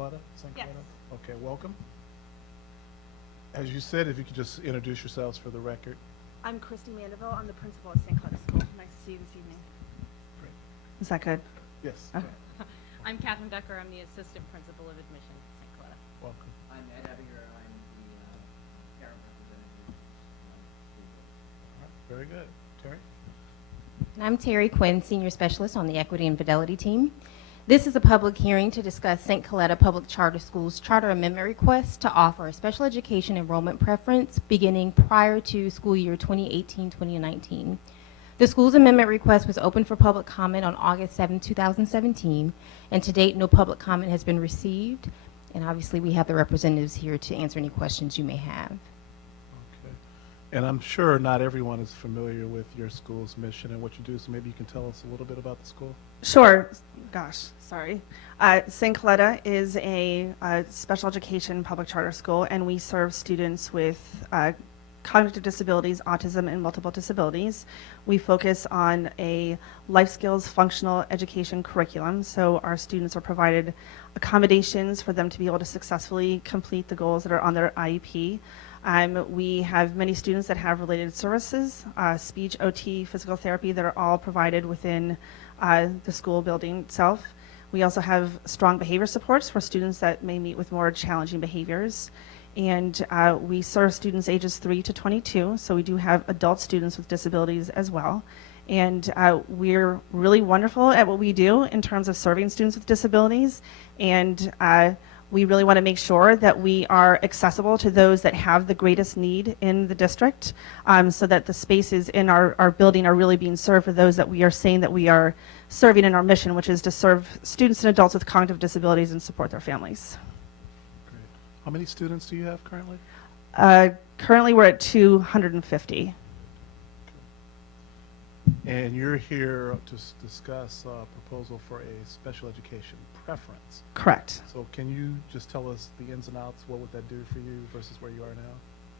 Clotta? St. Yes. Clotta? Okay, welcome. As you said, if you could just introduce yourselves for the record. I'm Christy Mandeville. I'm the principal at St. Cloud School. Nice to see you this evening. Great. Is that good? Yes. Oh. I'm Catherine Becker. I'm the Assistant Principal of Admission at St. Cloud. Welcome. I'm Ed Ebinger. I'm the parent representative. All right, very good. Terry? And I'm Terry Quinn, Senior Specialist on the Equity and Fidelity team. This is a public hearing to discuss St. Coletta Public Charter School's charter amendment request to offer a special education enrollment preference beginning prior to school year 2018-2019. The school's amendment request was open for public comment on August 7, 2017, and to date, no public comment has been received. And obviously, we have the representatives here to answer any questions you may have. Okay. And I'm sure not everyone is familiar with your school's mission and what you do, so maybe you can tell us a little bit about the school. Sure. Gosh, sorry. St. Coletta is a special education public charter school, and we serve students with cognitive disabilities, autism, and multiple disabilities. We focus on a life skills functional education curriculum, so our students are provided accommodations for them to be able to successfully complete the goals that are on their IEP. We have many students that have related services, speech, OT, physical therapy, that are all provided within the school building itself. We also have strong behavior supports for students that may meet with more challenging behaviors. And we serve students ages 3 to 22, so we do have adult students with disabilities as well. And we're really wonderful at what we do in terms of serving students with disabilities. And we really want to make sure that we are accessible to those that have the greatest need in the district, so that the spaces in our building are really being served for those that we are saying that we are serving in our mission, which is to serve students and adults with cognitive disabilities and support their families. Great. How many students do you have currently? Currently, we're at 250. And you're here to discuss a proposal for a special education preference. Correct. So can you just tell us the ins and outs? What would that do for you versus where you are now?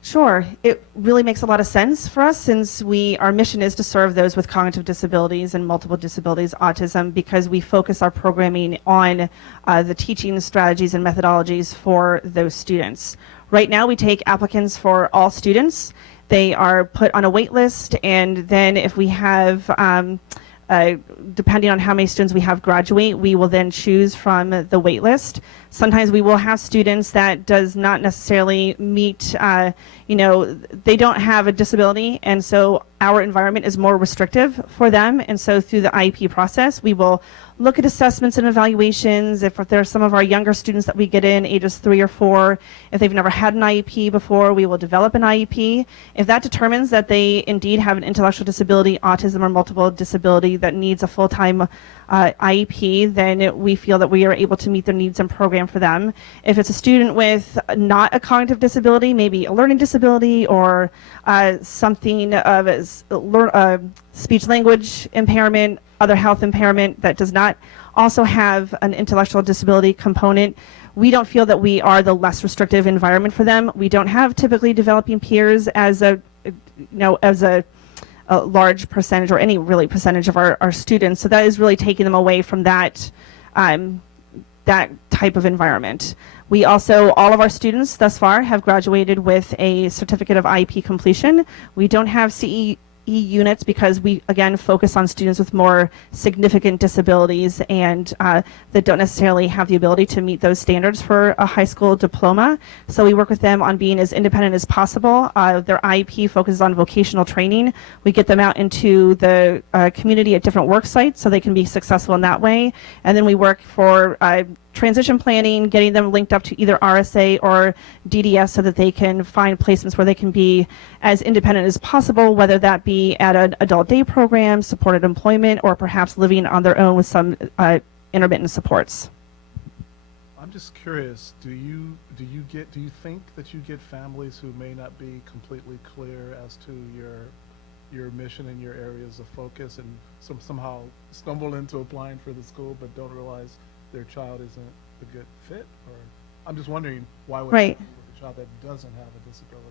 Sure. It really makes a lot of sense for us, since our mission is to serve those with cognitive disabilities and multiple disabilities, autism, because we focus our programming on the teaching strategies and methodologies for those students. Right now, we take applicants for all students. They are put on a wait list, and then if we have, depending on how many students we have graduate, we will then choose from the wait list. Sometimes we will have students that does not necessarily meet, they don't have a disability, and so our environment is more restrictive for them. And so through the IEP process, we will look at assessments and evaluations. If there are some of our younger students that we get in, ages 3 or 4, if they've never had an IEP before, we will develop an IEP. If that determines that they indeed have an intellectual disability, autism, or multiple disability that needs a full-time IEP, then we feel that we are able to meet their needs and program for them. If it's a student with not a cognitive disability, maybe a learning disability or something of speech language impairment, other health impairment that does not also have an intellectual disability component, we don't feel that we are the less restrictive environment for them. We don't have typically developing peers as a large percentage, or any really percentage of our students. So that is really taking them away from that type of environment. We also, all of our students thus far have graduated with a certificate of IEP completion. We don't have CE units because we, again, focus on students with more significant disabilities and that don't necessarily have the ability to meet those standards for a high school diploma. So we work with them on being as independent as possible. Their IEP focuses on vocational training. We get them out into the community at different work sites so they can be successful in that way. And then we work for transition planning, getting them linked up to either RSA or DDS so that they can find placements where they can be as independent as possible, whether that be at an adult day program, supported employment, or perhaps living on their own with some intermittent supports. I'm just curious, do you think that you get families who may not be completely clear as to your mission and your areas of focus, and somehow stumble into applying for the school but don't realize their child isn't a good fit? Or I'm just wondering, why would Right. with a child that doesn't have a disability?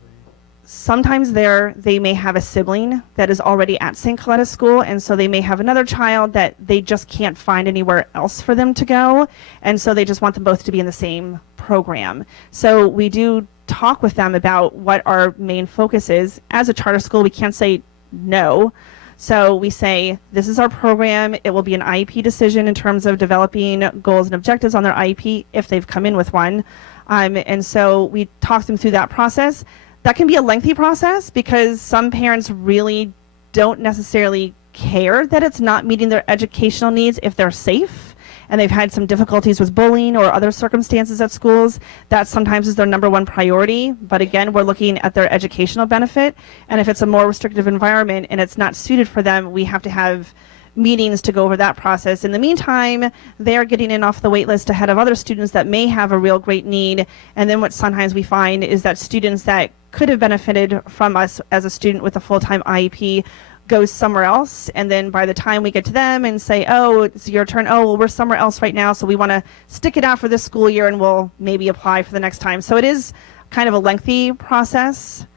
sometimes they may have a sibling that is already at St. Coletta School, and so they may have another child that they just can't find anywhere else for them to go, and so they just want them both to be in the same program. So we do talk with them about what our main focus is. As a charter school, we can't say no. So we say, this is our program. It will be an IEP decision in terms of developing goals and objectives on their IEP if they've come in with one. And so we talk them through that process. That can be a lengthy process because some parents really don't necessarily care that it's not meeting their educational needs if they're safe and they've had some difficulties with bullying or other circumstances at schools. That sometimes is their number one priority. But again, we're looking at their educational benefit. And if it's a more restrictive environment and it's not suited for them, we have to have meetings to go over that process. In the meantime, they're getting in off the wait list ahead of other students that may have a real great need. And then what sometimes we find is that students that could have benefited from us as a student with a full-time IEP goes somewhere else, and then by the time we get to them and say, oh, it's your turn, oh, well, we're somewhere else right now, so we want to stick it out for this school year and we'll maybe apply for the next time. So it is kind of a lengthy process.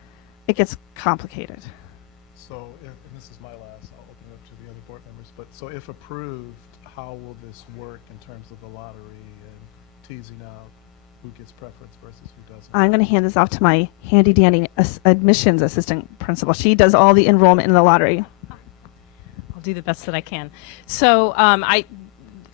It gets complicated. So, and this is my last, I'll open it up to the other board members, but so if approved, how will this work in terms of the lottery and teasing out who gets preference versus who doesn't? I'm going to hand this off to my handy dandy admissions assistant principal. She does all the enrollment in the lottery. I'll do the best that I can. So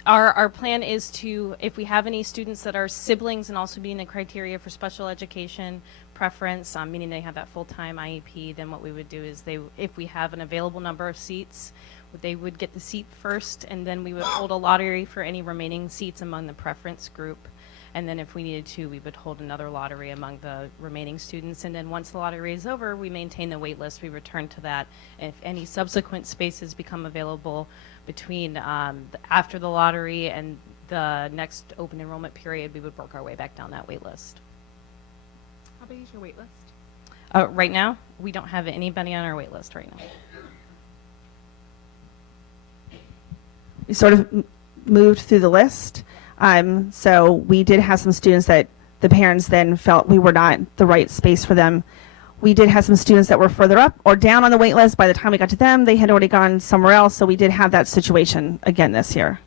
our plan is to, if we have any students that are siblings and also meeting the criteria for special education preference, meaning they have that full-time IEP, then what we would do is if we have an available number of seats, they would get the seat first, and then we would hold a lottery for any remaining seats among the preference group. And then if we needed to, we would hold another lottery among the remaining students. And then once the lottery is over, we maintain the wait list. We return to that. And if any subsequent spaces become available between after the lottery and the next open enrollment period, we would work our way back down that wait list. How big is your wait list? Right now, we don't have anybody on our wait list right now. We sort of moved through the list. So we did have some students that the parents then felt we were not the right space for them. We did have some students that were further up or down on the wait list. By the time we got to them, they had already gone somewhere else. So we did have that situation again this year.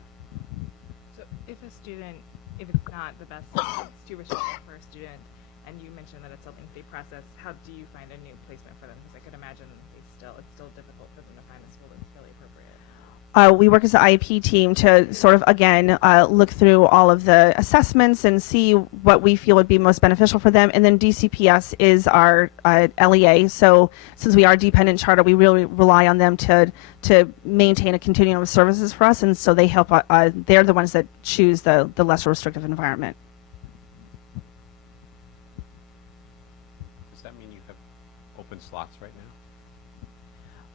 So if it's not the best, it's too restrictive for a student, and you mentioned that it's a lengthy process, how do you find a new placement for them? Because I could imagine it's still difficult for them to find a school that's really appropriate. We work as an IEP team to sort of, again, look through all of the assessments and see what we feel would be most beneficial for them. And then DCPS is our LEA. So since we are dependent charter, we really rely on them to maintain a continuum of services for us. And so they help, they're the ones that choose the less restrictive environment. Does that mean you have open slots right now?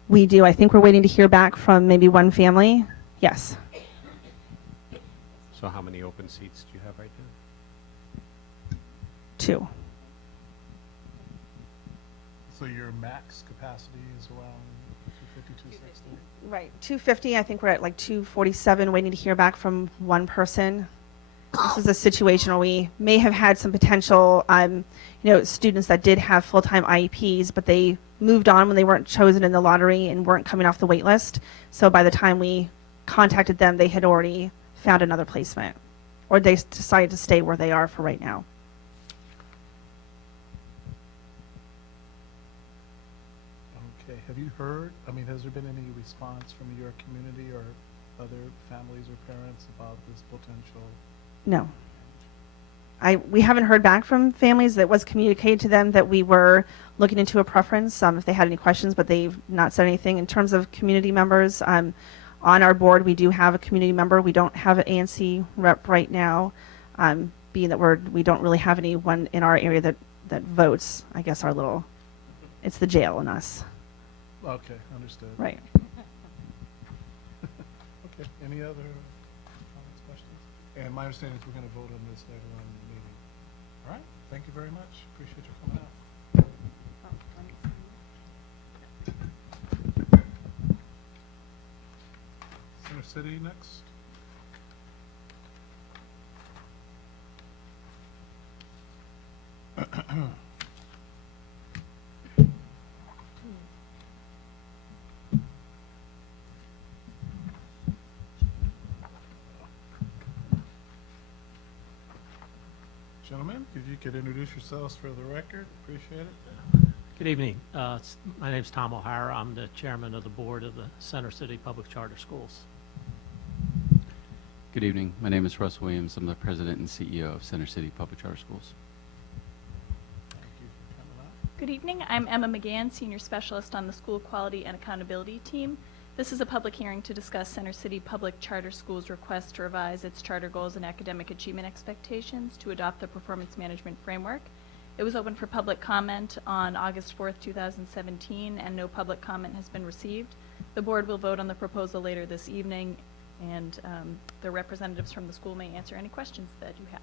We do. I think we're waiting to hear back from maybe one family. Yes. So how many open seats do you have right now? 2. So your max capacity is around 250, 260? Right. 250. I think we're at like 247, waiting to hear back from one person. This is a situation where we may have had some potential, students that did have full-time IEPs, but they moved on when they weren't chosen in the lottery and weren't coming off the wait list. So by the time we contacted them, they had already found another placement, or they decided to stay where they are for right now. Okay. Have you heard, has there been any response from your community or other families or parents about this potential? No. We haven't heard back from families. That was communicated to them that we were looking into a preference if they had any questions, but they've not said anything. In terms of community members, on our board we do have a community member. We don't have an ANC rep right now, being that we don't really have anyone in our area that votes. I guess it's the jail in us. Okay, understood. Right. Okay, any other comments, questions? And my understanding is we're going to vote on this later on in the meeting. All right, thank you very much. Appreciate you coming out. Center City next. Gentlemen, if you could introduce yourselves for the record, appreciate it. Good evening. My name's Tom O'Hara. I'm the chairman of the board of the Center City Public Charter Schools. Good evening. My name is Russ Williams. I'm the president and CEO of Center City Public Charter Schools. Thank you for coming up. Good evening. I'm Emma McGann, Senior Specialist on the School Quality and Accountability Team. This is a public hearing to discuss Center City Public Charter Schools' request to revise its charter goals and academic achievement expectations to adopt the performance management framework. It was open for public comment on August 4th, 2017, and no public comment has been received. The board will vote on the proposal later this evening, and the representatives from the school may answer any questions that you have.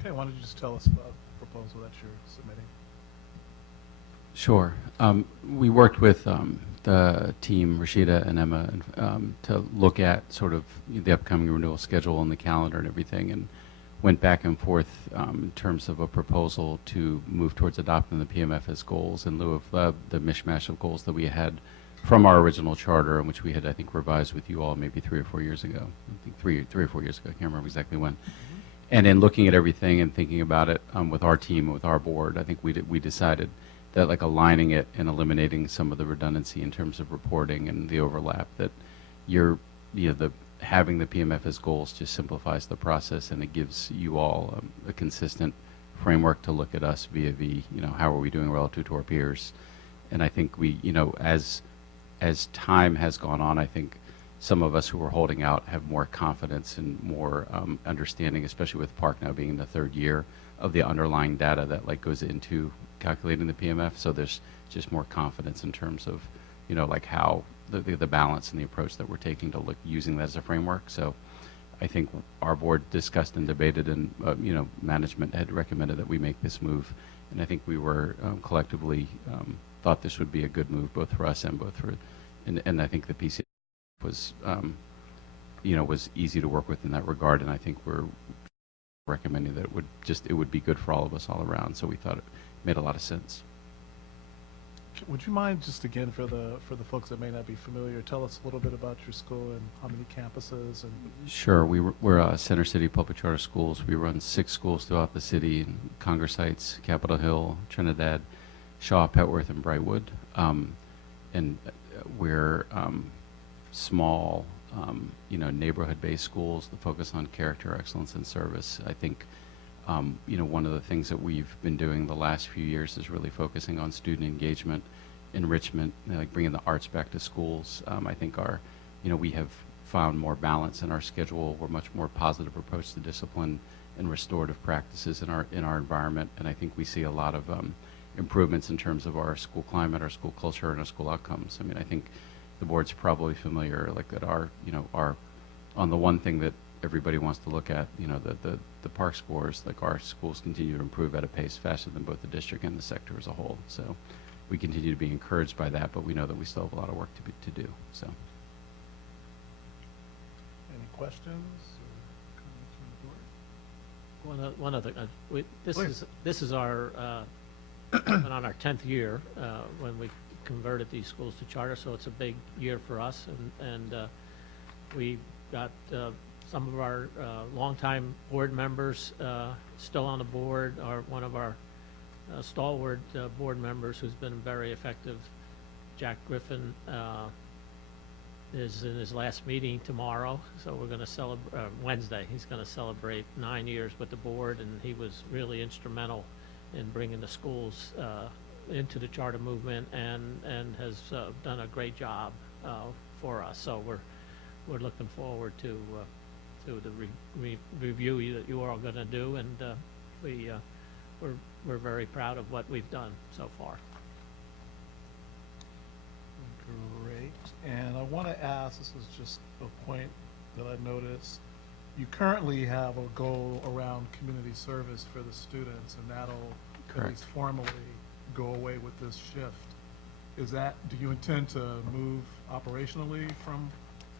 Okay, why don't you just tell us about the proposal that you're submitting? Sure. We worked with the team, Rashida and Emma, to look at sort of the upcoming renewal schedule and the calendar and everything, and went back and forth in terms of a proposal to move towards adopting the PMF as goals in lieu of the mishmash of goals that we had from our original charter, in which we had, I think, revised with you all maybe 3 or 4 years ago. I think three or 4 years ago. I can't remember exactly when. And in looking at everything and thinking about it with our team and with our board, I think we decided that, like, aligning it and eliminating some of the redundancy in terms of reporting and the overlap, that having the PMF as goals just simplifies the process, and it gives you all a consistent framework to look at us vis-a-vis, how are we doing relative to our peers. And I think we, as time has gone on, I think some of us who are holding out have more confidence and more understanding, especially with Park now being in the 3rd year, of the underlying data that goes into calculating the PMF. So there's just more confidence in terms of, how the balance and the approach that we're taking to using that as a framework. So I think our board discussed and debated, and management had recommended that we make this move, and I think we were collectively thought this would be a good move, both for us and both for, and I think the PCSB was was easy to work with in that regard, and I think we're recommending that it would be good for all of us all around. So we thought it made a lot of sense. Would you mind just again for the folks that may not be familiar, tell us a little bit about your school and how many campuses? And Sure. We're Center City Public Charter Schools. We run 6 schools throughout the city: in Congress Heights, Capitol Hill, Trinidad, Shaw, Petworth, and Brightwood. And we're small, neighborhood-based schools that focus on character, excellence, and service. I think one of the things that we've been doing the last few years is really focusing on student engagement, enrichment, like bringing the arts back to schools. I think we have found more balance in our schedule. We're much more positive approach to discipline and restorative practices in our environment, and I think we see a lot of improvements in terms of our school climate, our school culture, and our school outcomes. I mean, I think the board's probably familiar, that our on the one thing that everybody wants to look at, the park scores, our schools continue to improve at a pace faster than both the district and the sector as a whole. So we continue to be encouraged by that, but we know that we still have a lot of work to do. So. any questions or comments from the board? One other, Please. this is our been on our 10th year when we converted these schools to charter, so it's a big year for us, and we got some of our longtime board members still on the board, or one of our stalwart board members who's been very effective, Jack Griffin, is in his last meeting tomorrow, so we're going to celebrate Wednesday. He's going to celebrate 9 years with the board, and he was really instrumental in bringing the schools into the charter movement, and has done a great job for us. So we're looking forward to the review that you are all going to do, and we're very proud of what we've done so far. Great. And I want to ask, this is just a point that I noticed, you currently have a goal around community service for the students, and that'll at least formally go away with this shift. Do you intend to move operationally from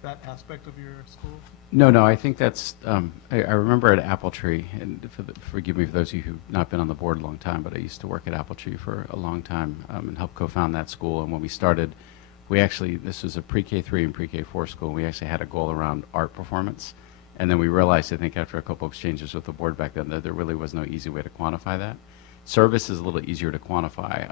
that aspect of your school? No, I think that's, I remember at Apple Tree, and forgive me for those of you who've not been on the board a long time, but I used to work at Apple Tree for a long time and helped co-found that school. And when we started, this was a pre-K3 and pre-K4 school, and we actually had a goal around art performance. And then we realized, I think after a couple exchanges with the board back then, that there really was no easy way to quantify that. Service is a little easier to quantify,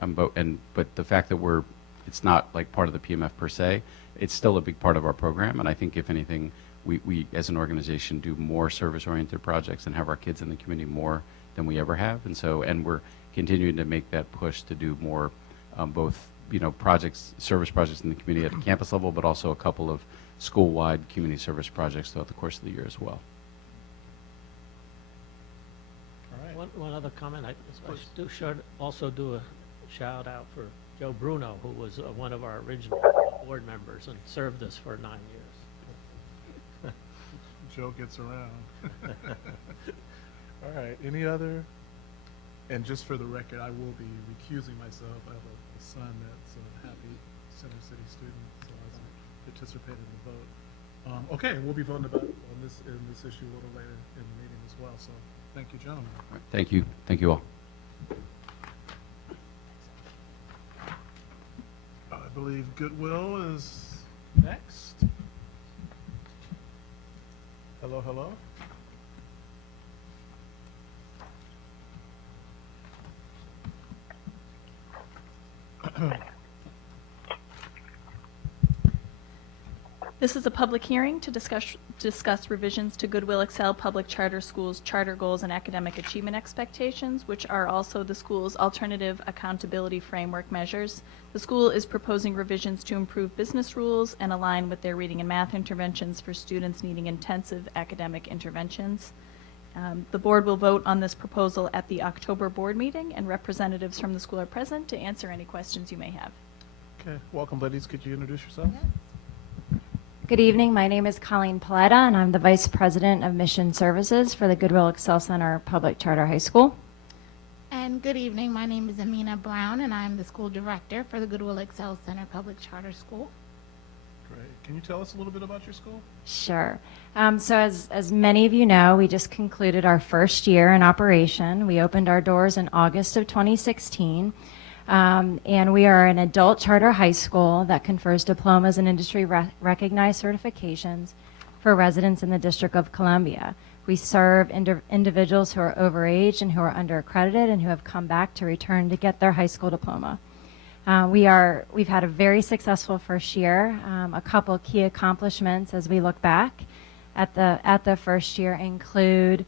but the fact that it's not like part of the PMF per se, it's still a big part of our program. And I think if anything, we as an organization do more service-oriented projects and have our kids in the community more than we ever have. And we're continuing to make that push to do more, both, service projects in the community at the campus level, but also a couple of school-wide community service projects throughout the course of the year as well. All right. One other comment, I should also do a shout out for Joe Bruno, who was one of our original board members and served us for 9 years. Joe gets around. All right, any other? And just for the record, I will be recusing myself. I have a son that's a happy Center City student, so I don't participate in the vote. Okay, we'll be voting in this issue a little later in the meeting as well, so thank you, gentlemen. All right, thank you. Thank you all. I believe Goodwill is next. Hello, hello. This is a public hearing to discuss revisions to Goodwill Excel Public Charter Schools charter goals and academic achievement expectations, which are also the school's alternative accountability framework measures. The school is proposing revisions to improve business rules and align with their reading and math interventions for students needing intensive academic interventions. The board will vote on this proposal at the October board meeting, and representatives from the school are present to answer any questions you may have. Okay, welcome, ladies. Could you introduce yourself? Good evening. My name is Colleen Paletta, and I'm the Vice President of Mission Services for the Goodwill Excel Center Public Charter High School. And good evening. My name is Amina Brown, and I'm the School Director for the Goodwill Excel Center Public Charter School. Great. Can you tell us a little bit about your school? Sure. So as many of you know, we just concluded our first year in operation. We opened our doors in August of 2016. And we are an adult charter high school that confers diplomas and industry recognized certifications for residents in the District of Columbia. We serve individuals who are overage and who are underaccredited and who have come back to return to get their high school diploma. We've had a very successful first year. A couple key accomplishments as we look back at the first year include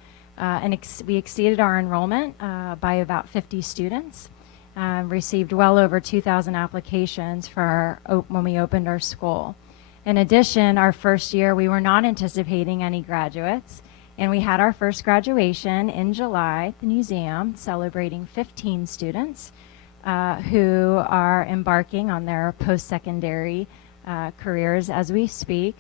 we exceeded our enrollment by about 50 students. Received well over 2,000 applications for when we opened our school. In addition, our first year, we were not anticipating any graduates, and we had our first graduation in July at the museum, celebrating 15 students who are embarking on their post-secondary careers as we speak.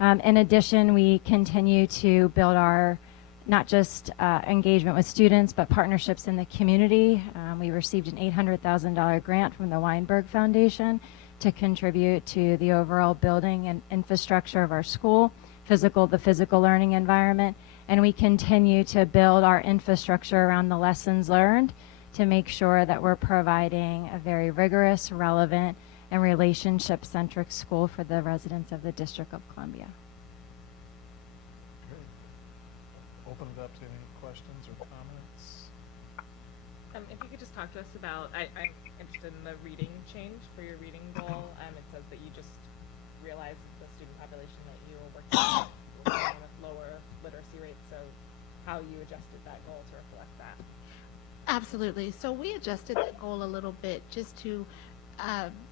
In addition, we continue to build our not just engagement with students, but partnerships in the community. We received an $800,000 grant from the Weinberg Foundation to contribute to the overall building and infrastructure of our school, the physical learning environment, and we continue to build our infrastructure around the lessons learned to make sure that we're providing a very rigorous, relevant, and relationship-centric school for the residents of the District of Columbia. Open it up to any questions or comments. If you could just talk to us about, I'm interested in the reading change for your reading goal. It says that you just realized the student population that you were working with lower literacy rates, so how you adjusted that goal to reflect that. Absolutely. So we adjusted that goal a little bit just to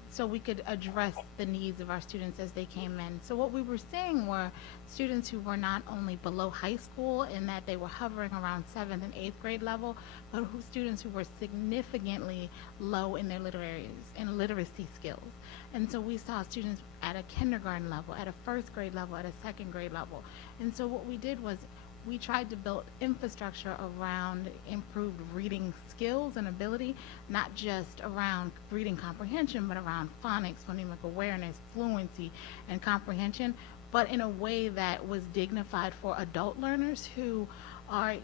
so we could address the needs of our students as they came in. So what we were seeing were students who were not only below high school in that they were hovering around 7th and 8th grade level, but students who were significantly low in their literacy skills. And so we saw students at a kindergarten level, at a 1st grade level, at a 2nd grade level. And so what we did was we tried to build infrastructure around improved reading skills and ability, not just around reading comprehension, but around phonics, phonemic awareness, fluency, and comprehension, but in a way that was dignified for adult learners who are,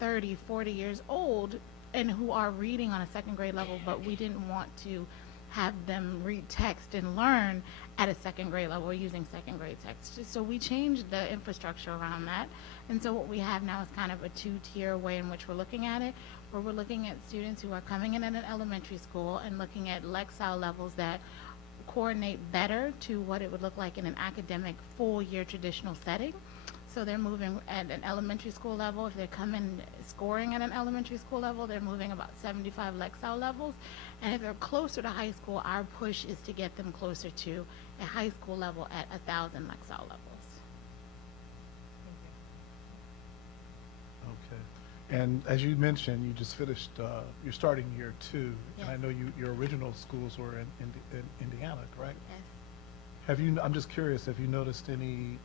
30, 40 years old and who are reading on a 2nd grade level, but we didn't want to have them read text and learn at a second grade level, using second grade text. So we changed the infrastructure around that. And so what we have now is kind of a two-tier way in which we're looking at it, where we're looking at students who are coming in at an elementary school and looking at Lexile levels that coordinate better to what it would look like in an academic full-year traditional setting. So they're moving at an elementary school level. If they're coming scoring at an elementary school level, they're moving about 75 Lexile levels. And if they're closer to high school, our push is to get them closer to a high school level at 1,000 Lexile levels. Okay. And as you mentioned, you just finished, you're starting year 2. Yes. And I know your original schools were in Indiana, correct? Yes. Have you, I'm just curious, have you noticed any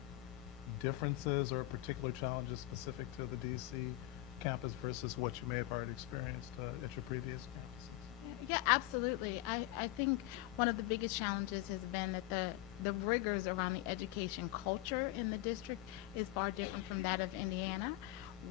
differences or particular challenges specific to the DC campus versus what you may have already experienced at your previous campuses? Yeah, absolutely. I think one of the biggest challenges has been that the rigors around the education culture in the district is far different from that of Indiana.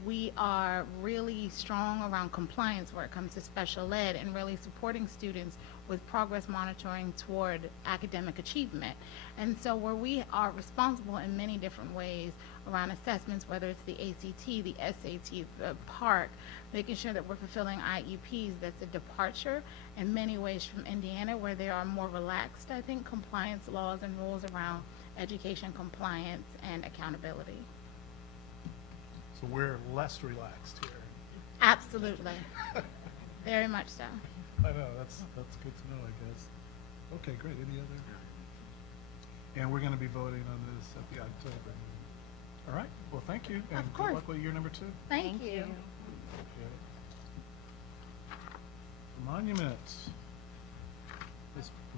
We are really strong around compliance where it comes to special ed and really supporting students with progress monitoring toward academic achievement. And so where we are responsible in many different ways around assessments, whether it's the ACT, the SAT, the PARC, making sure that we're fulfilling IEPs, that's a departure in many ways from Indiana, where there are more relaxed, I think, compliance laws and rules around education compliance and accountability. So we're less relaxed here. Absolutely. Very much so. I know, that's good to know, I guess. Okay, great. Any other? And we're going to be voting on this at the October meeting. All right. Well, thank you. And Of course. good luck with year number 2. Thank you. Monuments.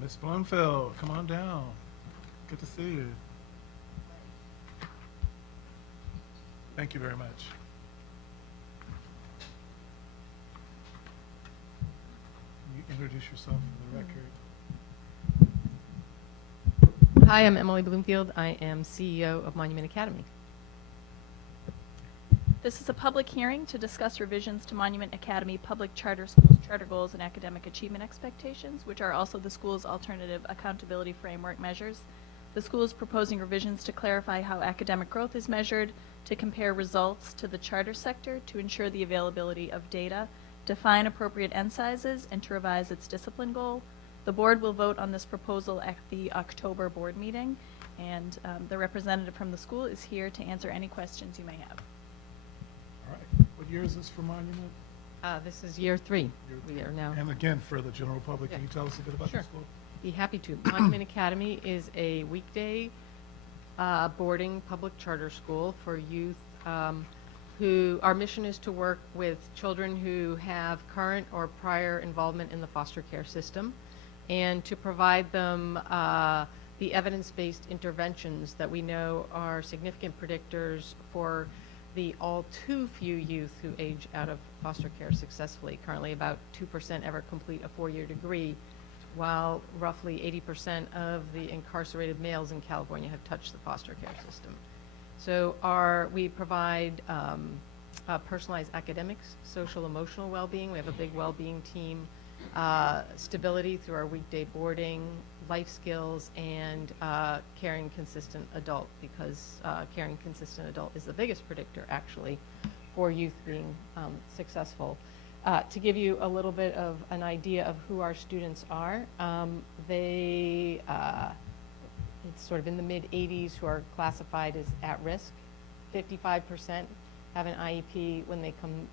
Miss Bloomfield, come on down. Good to see you. Thank you very much. Can you introduce yourself for the record? Hi, I'm Emily Bloomfield. I am CEO of Monument Academy. This is a public hearing to discuss revisions to Monument Academy Public Charter Schools charter goals and academic achievement expectations, which are also the school's alternative accountability framework measures. The school is proposing revisions to clarify how academic growth is measured, to compare results to the charter sector, to ensure the availability of data, define appropriate end sizes, and to revise its discipline goal. The board will vote on this proposal at the October board meeting, and the representative from the school is here to answer any questions you may have. All right. What year is this for Monument? This is year 3. Year We three. are now. And again, for the general public, can Yeah. you tell us a bit about Sure. the school? Be happy to. Monument Academy is a weekday boarding public charter school for youth who, our mission is to work with children who have current or prior involvement in the foster care system and to provide them the evidence-based interventions that we know are significant predictors for the all too few youth who age out of foster care successfully. Currently, about 2% ever complete a 4-year degree, while roughly 80% of the incarcerated males in California have touched the foster care system. So we provide personalized academics, social emotional well-being. We have a big well-being team, stability through our weekday boarding, life skills, and caring consistent adult, because caring consistent adult is the biggest predictor actually for youth being successful. To give you a little bit of an idea of who our students are, it's sort of in the mid-80s who are classified as at risk. 55% have an IEP when they come,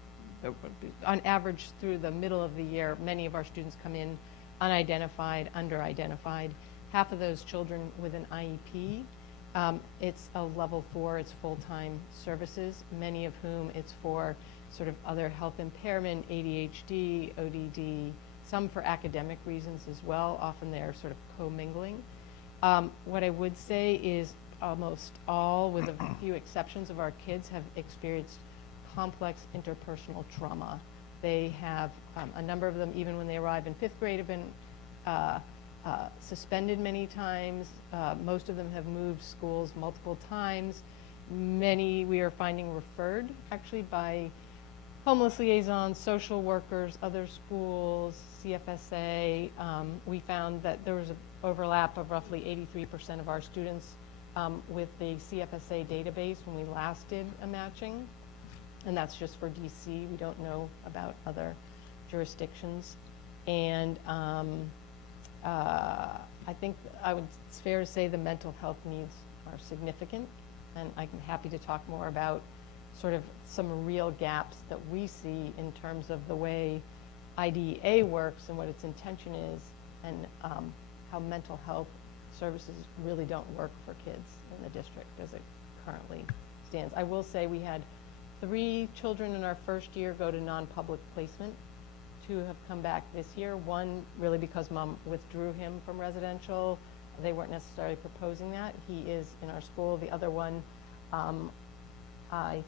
on average through the middle of the year. Many of our students come in unidentified, under-identified. Half of those children with an IEP, it's a level 4, it's full-time services, many of whom it's for sort of other health impairment, ADHD, ODD, some for academic reasons as well. Often they're sort of commingling. What I would say is almost all, with a few exceptions of our kids, have experienced complex interpersonal trauma. They have, a number of them, even when they arrive in 5th grade, have been suspended many times. Most of them have moved schools multiple times. Many we are finding referred actually by homeless liaisons, social workers, other schools, CFSA. We found that there was overlap of roughly 83% of our students with the CFSA database when we last did a matching. And that's just for DC. We don't know about other jurisdictions. And I think it's fair to say the mental health needs are significant. And I'm happy to talk more about sort of some real gaps that we see in terms of the way IDEA works and what its intention is, and how mental health services really don't work for kids in the district as it currently stands. I will say we had 3 children in our first year go to non-public placement. 2 have come back this year. 1 really because mom withdrew him from residential. They weren't necessarily proposing that. He is in our school. The other one, I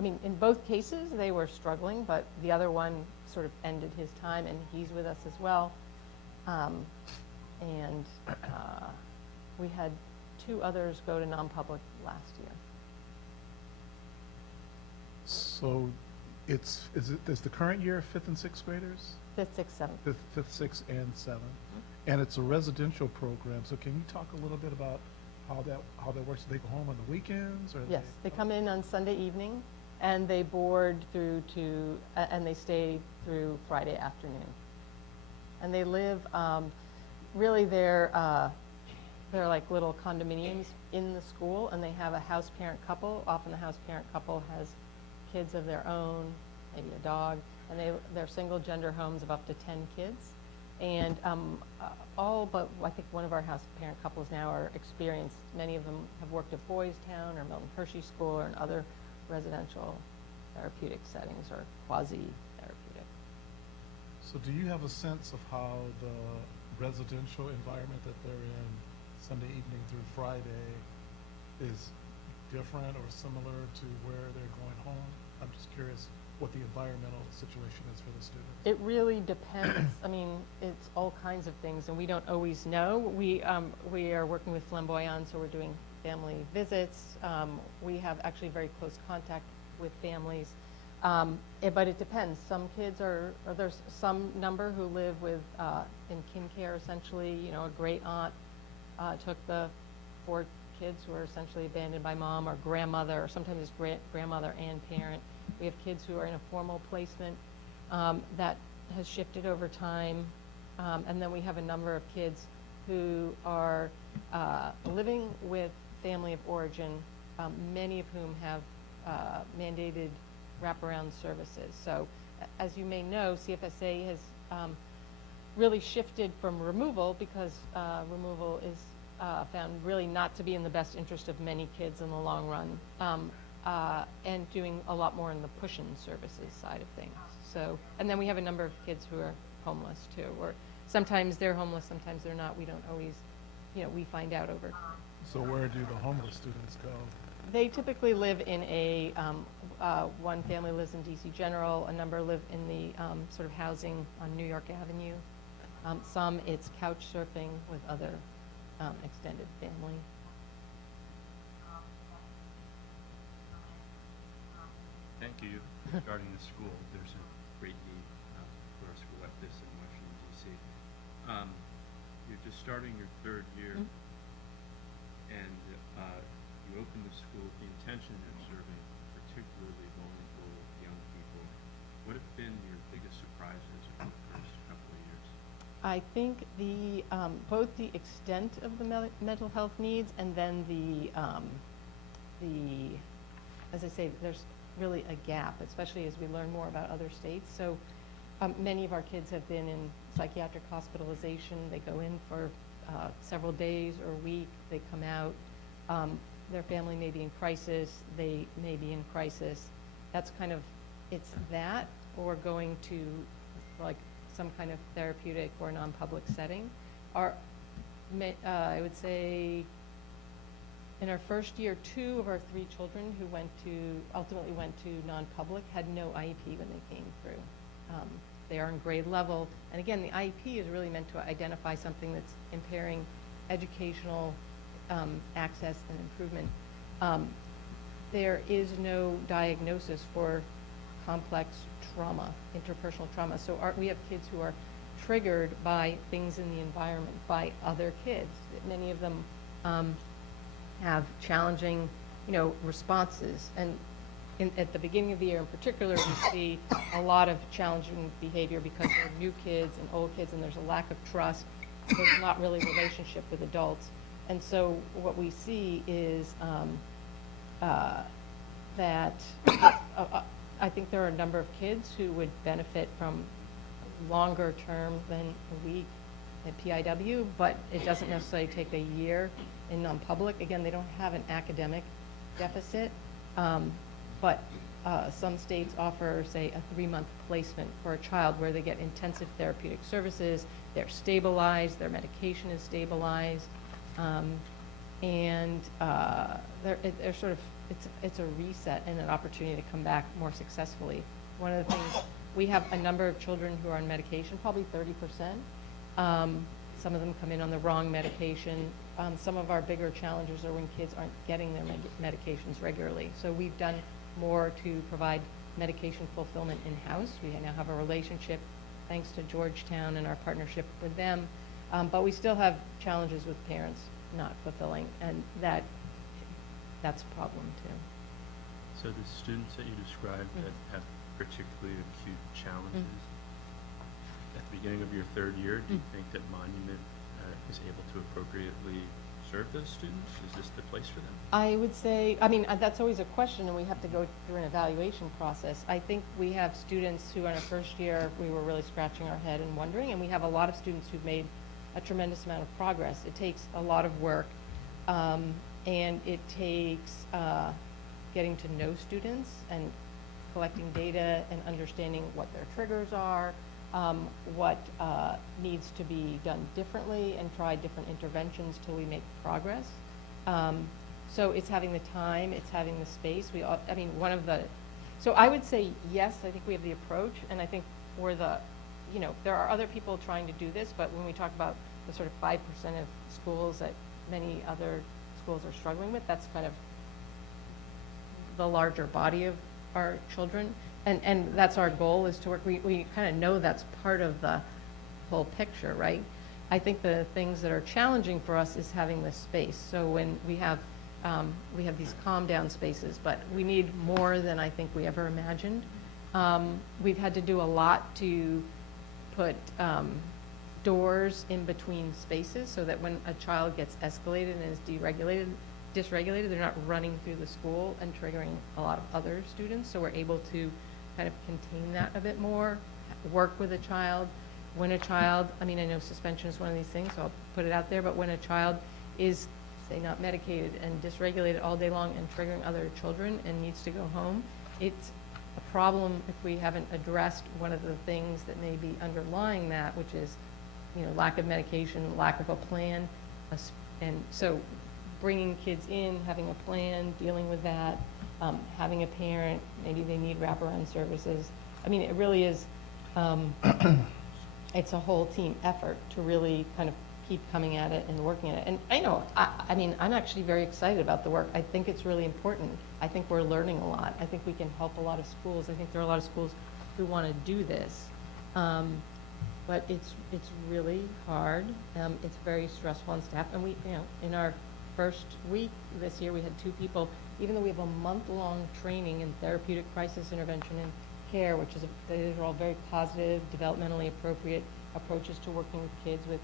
mean, in both cases they were struggling, but the other one sort of ended his time, and he's with us as well. We had 2 others go to non-public last year. So is the current year 5th and 6th graders? 5th, 6th, 7th. 5th, 6th, and 7th. And it's a residential program, so can you talk a little bit about how that works? Do they go home on the weekends? Or Yes, they come in on Sunday evening, and they board through to, and they stay through Friday afternoon. And they live, really they're like little condominiums in the school, and they have a house-parent couple. Often the house-parent couple has kids of their own, maybe a dog, and they're single-gender homes of up to 10 kids. And all but, I think one of our house-parent couples now are experienced. Many of them have worked at Boys Town or Milton Hershey School or in other residential therapeutic settings or quasi-therapeutic. So do you have a sense of how the residential environment that they're in Sunday evening through Friday is different or similar to where they're going home? I'm just curious what the environmental situation is for the students. It really depends. I mean, it's all kinds of things, and we don't always know. We are working with Flamboyant, so we're doing family visits. We have actually very close contact with families. But it depends. Some kids there's some number who live with, in kin care essentially. You know, a great aunt took the 4 kids who are essentially abandoned by mom or grandmother, or sometimes it's grandmother and parent. We have kids who are in a formal placement that has shifted over time. And then we have a number of kids who are living with family of origin, many of whom have mandated wraparound services. So as you may know, CFSA has really shifted from removal because removal is found really not to be in the best interest of many kids in the long run, and doing a lot more in the push-in services side of things. So, and then we have a number of kids who are homeless too, or sometimes they're homeless, sometimes they're not. We don't always, we find out over time. So where do the homeless students go? They typically live in a, one family lives in DC General, a number live in the sort of housing on New York Avenue. Some it's couch surfing with other extended family. Thank you. Regarding the school, there's a great need for a school like this in Washington, D.C. You're just starting your 3rd year, and you opened the school with the intention of serving particularly vulnerable young people. What have been your biggest surprises over the first couple of years? I think the both the extent of the mental health needs, and then the as I say, there's really a gap, especially as we learn more about other states. So many of our kids have been in psychiatric hospitalization. They go in for several days or a week. They come out. Their family may be in crisis. They may be in crisis. That's kind of, it's that, or going to like some kind of therapeutic or non-public setting. I would say in our first year, 2 of our 3 children who ultimately went to non-public had no IEP when they came through. They are in grade level. And again, the IEP is really meant to identify something that's impairing educational access and improvement. There is no diagnosis for complex trauma, interpersonal trauma. So we have kids who are triggered by things in the environment, by other kids. Many of them have challenging, responses. And at the beginning of the year in particular, we see a lot of challenging behavior because there are new kids and old kids, and there's a lack of trust. There's not really relationship with adults. And so what we see is that I think there are a number of kids who would benefit from longer term than a week at PIW, but it doesn't necessarily take a year in non-public. Again, they don't have an academic deficit, but some states offer, say, a 3-month placement for a child where they get intensive therapeutic services, they're stabilized, their medication is stabilized, and they're sort of, it's a reset and an opportunity to come back more successfully. One of the things, we have a number of children who are on medication, probably 30%. Some of them come in on the wrong medication. Some of our bigger challenges are when kids aren't getting their medications regularly. So we've done more to provide medication fulfillment in-house. We now have a relationship, thanks to Georgetown and our partnership with them. But we still have challenges with parents not fulfilling, and that's a problem too. So the students that you described that have particularly acute challenges, at the beginning of your third year, do you think that Monument is able to appropriately serve those students? Is this the place for them? I would say, that's always a question, and we have to go through an evaluation process. I think we have students who in our first year, we were really scratching our head and wondering, and we have a lot of students who've made a tremendous amount of progress. It takes a lot of work, and it takes getting to know students and collecting data and understanding what their triggers are, what needs to be done differently, and try different interventions till we make progress. So it's having the time, it's having the space. So I would say yes, I think we have the approach, and I think we're there are other people trying to do this, but when we talk about the sort of 5% of schools that many other schools are struggling with, that's kind of the larger body of our children. And that's our goal, is to work. We kind of know that's part of the whole picture, right? I think the things that are challenging for us is having this space. So when we have these calm down spaces, but we need more than I think we ever imagined. We've had to do a lot to put doors in between spaces so that when a child gets escalated and is dysregulated, they're not running through the school and triggering a lot of other students. So we're able to kind of contain that a bit more, work with a child. When a child, I know suspension is one of these things, so I'll put it out there, but when a child is, say, not medicated and dysregulated all day long and triggering other children and needs to go home, it's a problem if we haven't addressed one of the things that may be underlying that, which is, lack of medication, lack of a plan. And so bringing kids in, having a plan, dealing with that, having a parent, maybe they need wraparound services. It really is, it's a whole team effort to really kind of keep coming at it and working at it. And I know, I'm actually very excited about the work. I think it's really important. I think we're learning a lot. I think we can help a lot of schools. I think there are a lot of schools who want to do this. But it's really hard. It's very stressful on staff. And we, in our first week this year, we had 2 people, even though we have a month-long training in therapeutic crisis intervention and care, which is, these are all very positive, developmentally appropriate approaches to working with kids with,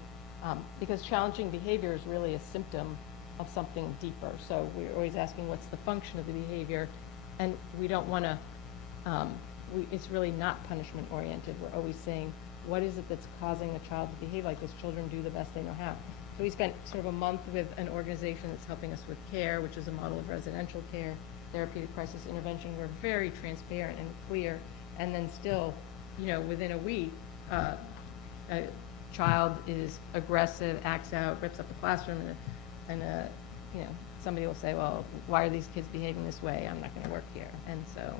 because challenging behavior is really a symptom of something deeper. So we're always asking what's the function of the behavior, and we don't want to, it's really not punishment oriented. We're always saying, what is it that's causing a child to behave like this? Children do the best they know how. So we spent sort of a month with an organization that's helping us with CARE, which is a model of residential care, therapeutic crisis intervention. We're very transparent and clear, and then still, within a week, a child is aggressive, acts out, rips up the classroom, and somebody will say, well, why are these kids behaving this way? I'm not going to work here. And so,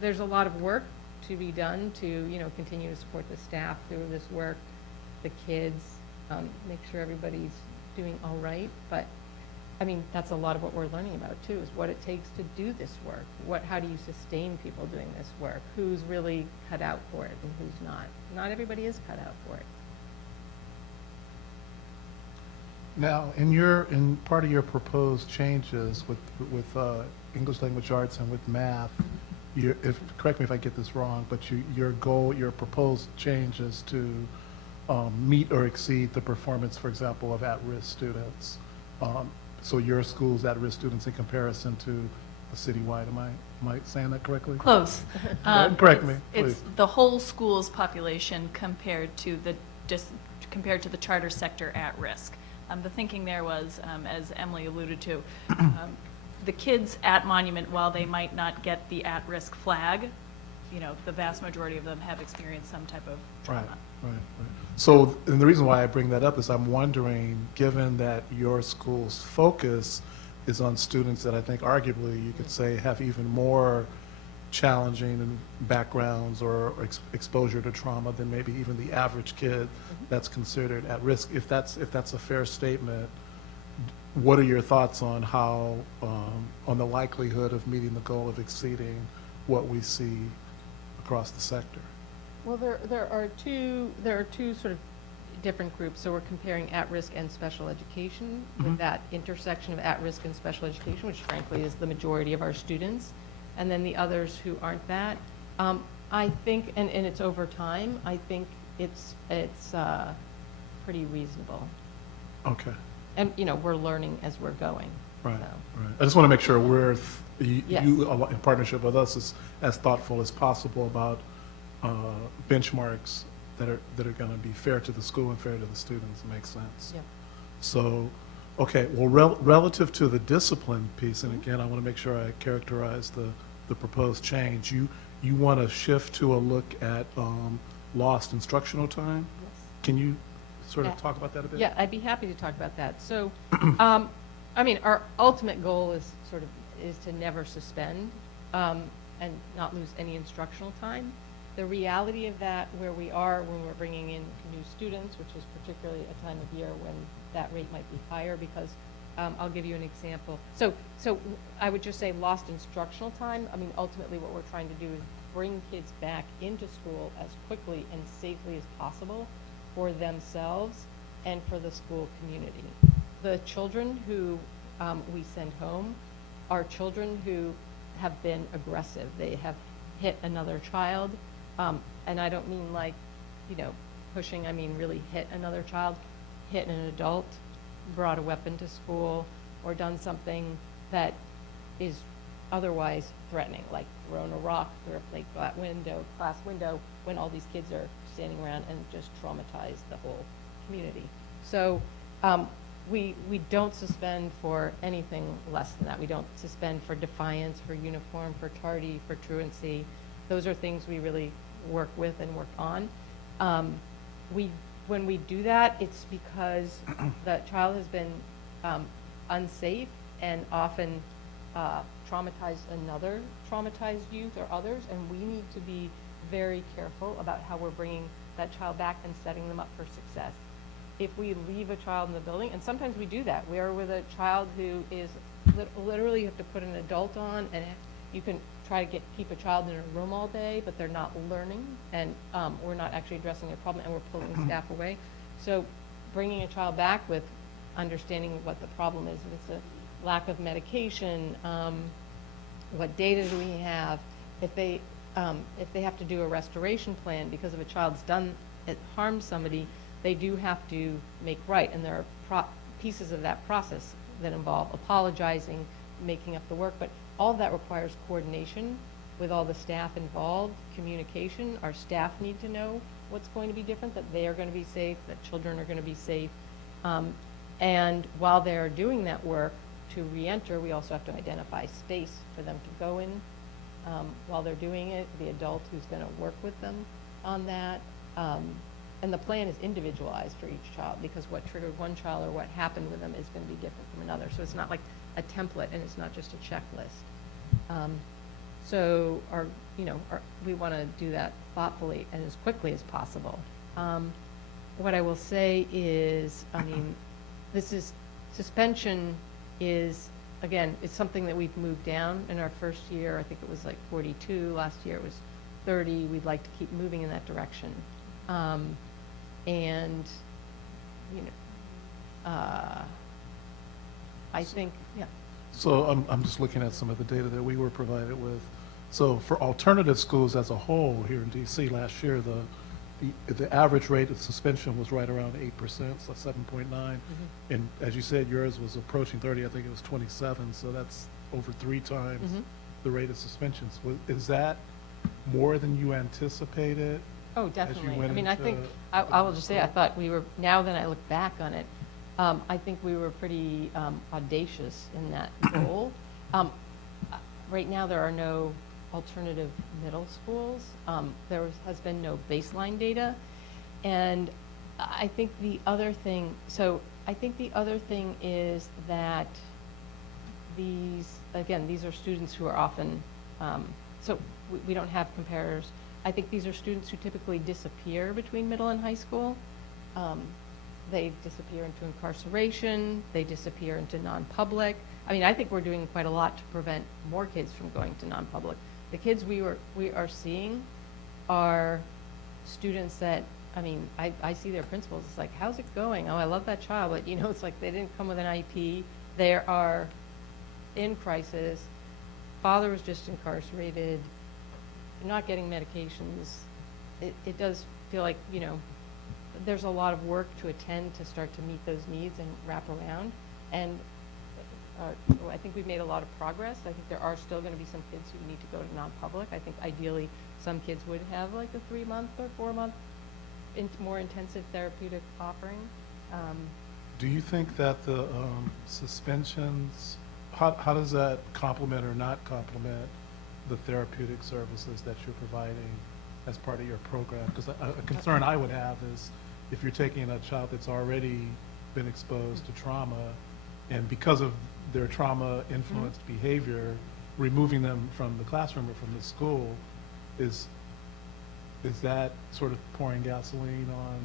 there's a lot of work to be done to, continue to support the staff through this work, the kids, make sure everybody's doing all right. But I mean, that's a lot of what we're learning about too, is what it takes to do this work. How do you sustain people doing this work? Who's really cut out for it and who's not? Not everybody is cut out for it. Now, in part of your proposed changes with English language arts and with math, correct me if I get this wrong, but your proposed change is to meet or exceed the performance, for example, of at-risk students. So your school's at-risk students in comparison to the citywide. Am I saying that correctly? Close. Correct me, It's please. the whole school's population compared to the charter sector at risk. The thinking there was, as Emily alluded to, the kids at Monument, while they might not get the at-risk flag, the vast majority of them have experienced some type of trauma. Right. So, and the reason why I bring that up is I'm wondering, given that your school's focus is on students that I think arguably you could say have even more challenging backgrounds or exposure to trauma than maybe even the average kid that's considered at risk. If that's a fair statement, what are your thoughts on how, on the likelihood of meeting the goal of exceeding what we see across the sector? Well, there are two sort of different groups. So we're comparing at-risk and special education with that intersection of at-risk and special education, which frankly is the majority of our students, and then the others who aren't that. I think, and it's over time, I think it's pretty reasonable. Okay. And, we're learning as we're going. Right, so. right. I just want to make sure Yes. you, in partnership with us, is as thoughtful as possible about benchmarks that are going to be fair to the school and fair to the students. Makes sense. Yeah. So, okay. Well, relative to the discipline piece, and again, I want to make sure I characterize the proposed change. You want to shift to a look at lost instructional time. Yes. Can you sort of talk about that a bit? Yeah, I'd be happy to talk about that. So, I mean, our ultimate goal is to never suspend and not lose any instructional time. The reality of that, where we are when we're bringing in new students, which is particularly a time of year when that rate might be higher, because I'll give you an example. So I would just say lost instructional time. I mean, ultimately what we're trying to do is bring kids back into school as quickly and safely as possible for themselves and for the school community. The children who we send home are children who have been aggressive. They have hit another child, and I don't mean like, pushing, I mean really hit another child, hit an adult, brought a weapon to school, or done something that is otherwise threatening, like thrown a rock through a plate class window, when all these kids are standing around and just traumatize the whole community. So we don't suspend for anything less than that. We don't suspend for defiance, for uniform, for tardy, for truancy. Those are things we really work with and work on. When we do that, it's because the child has been unsafe and often traumatized another traumatized youth or others, and we need to be very careful about how we're bringing that child back and setting them up for success. If we leave a child in the building, and sometimes we do that, we are with a child who is literally, you have to put an adult on, and you can try to keep a child in a room all day, but they're not learning, and we're not actually addressing their problem, and we're pulling staff away. So bringing a child back with understanding what the problem is, if it's a lack of medication, what data do we have, if they have to do a restoration plan because if a child's harmed somebody, they do have to make right, and there are pieces of that process that involve apologizing, making up the work, but all of that requires coordination with all the staff involved, communication. Our staff need to know what's going to be different, that they are going to be safe, that children are going to be safe, and while they're doing that work, to re-enter, we also have to identify space for them to go in while they're doing it, the adult who's going to work with them on that. And the plan is individualized for each child, because what triggered one child or what happened with them is going to be different from another. So it's not like a template, and it's not just a checklist. So we want to do that thoughtfully and as quickly as possible. What I will say is, I mean, this is suspension is, again, it's something that we've moved down in our first year. I think it was like 42. Last year it was 30. We'd like to keep moving in that direction. And, you know, I think, yeah. So I'm just looking at some of the data that we were provided with. So for alternative schools as a whole here in DC last year, the average rate of suspension was right around 8%, so 7.9. And as you said, yours was approaching 30. I think it was 27. So that's over 3 times the rate of suspensions. Is that more than you anticipated? Oh, definitely. went I mean, I into think, I will just say, I thought we were, now that I look back on it, I think we were pretty audacious in that goal. Right now, there are no alternative middle schools. There has been no baseline data. And I think the other thing, is that these are students who are often, so we don't have comparators. I think these are students who typically disappear between middle and high school. They disappear into incarceration, they disappear into non-public. I mean, I think we're doing quite a lot to prevent more kids from going to non-public. The kids we are seeing are students that, I mean, I see their principals, it's like, how's it going? Oh, I love that child, but you know, it's like they didn't come with an IEP. They are in crisis. Father was just incarcerated. They're not getting medications. It does feel like, you know, there's a lot of work to attend to start to meet those needs and wrap around. And I think we've made a lot of progress. I think there are still going to be some kids who need to go to non-public. I think ideally some kids would have like a 3-month or 4-month more intensive therapeutic offering. Do you think that the suspensions, how does that complement or not complement the therapeutic services that you're providing as part of your program? Because a concern I would have is if you're taking a child that's already been exposed to trauma, and because of their trauma-influenced behavior, removing them from the classroom or from the school, is that sort of pouring gasoline on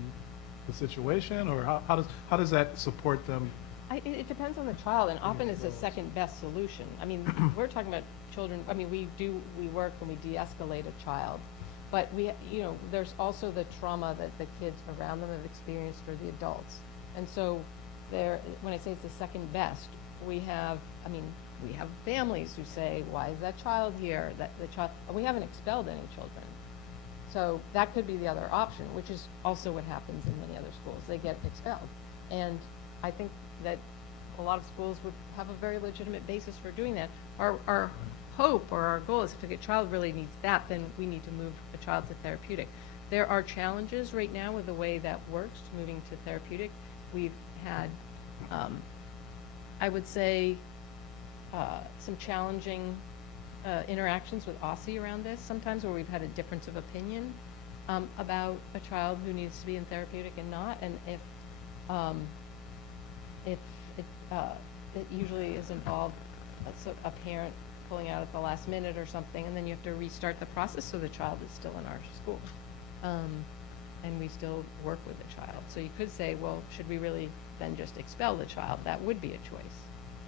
the situation, or how does that support them? It depends on the child, and often it's a second best solution. I mean, we're talking about children. I mean, we work and we de-escalate a child, but there's also the trauma that the kids around them have experienced, or the adults. And so when I say it's the second best, we have families who say, why is that child here? We haven't expelled any children. So that could be the other option, which is also what happens in many other schools. They get expelled. And I think that a lot of schools would have a very legitimate basis for doing that. Our hope or our goal is if a child really needs that, then we need to move a child to therapeutic. There are challenges right now with the way that works, moving to therapeutic. We've had, I would say, some challenging interactions with OSSI around this sometimes, where we've had a difference of opinion about a child who needs to be in therapeutic and not, and if it usually is involved a parent pulling out at the last minute or something, and then you have to restart the process, so the child is still in our school, and we still work with the child. So you could say, well, should we really then just expel the child? That would be a choice,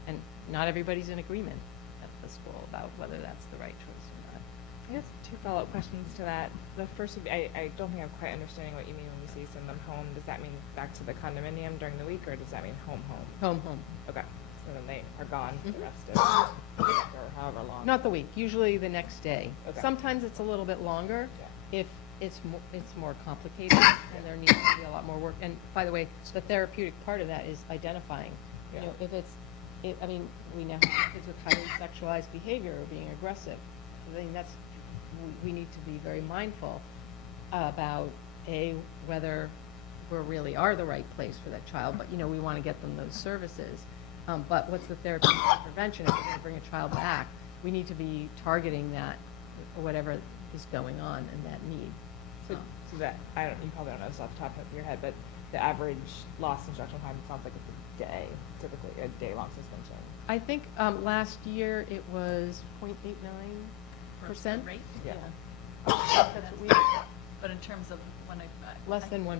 and not everybody's in agreement at the school about whether that's the right choice or not. I guess 2 follow-up questions to that. The first would be, I don't think I'm quite understanding what you mean when you say send them home. Does that mean back to the condominium during the week, or does that mean home? Home. Okay. So then they are gone for the rest of the week or however long. Not the week, usually the next day. Okay. Sometimes it's a little bit longer Yeah. if it's more complicated and there needs to be a lot more work. And by the way, the therapeutic part of that is identifying. Yeah. You know, we now have kids with highly sexualized behavior or being aggressive. I think we need to be very mindful about whether we really are the right place for that child, but we want to get them those services. But what's the therapeutic intervention? If we're going to bring a child back, we need to be targeting that, or whatever is going on and that need. So that, you probably don't know this off the top of your head, but the average lost instructional time sounds like it's a day, typically a day-long suspension. I think last year it was 0.89%. Rate? Yeah. That's what But in terms of when Less than 1%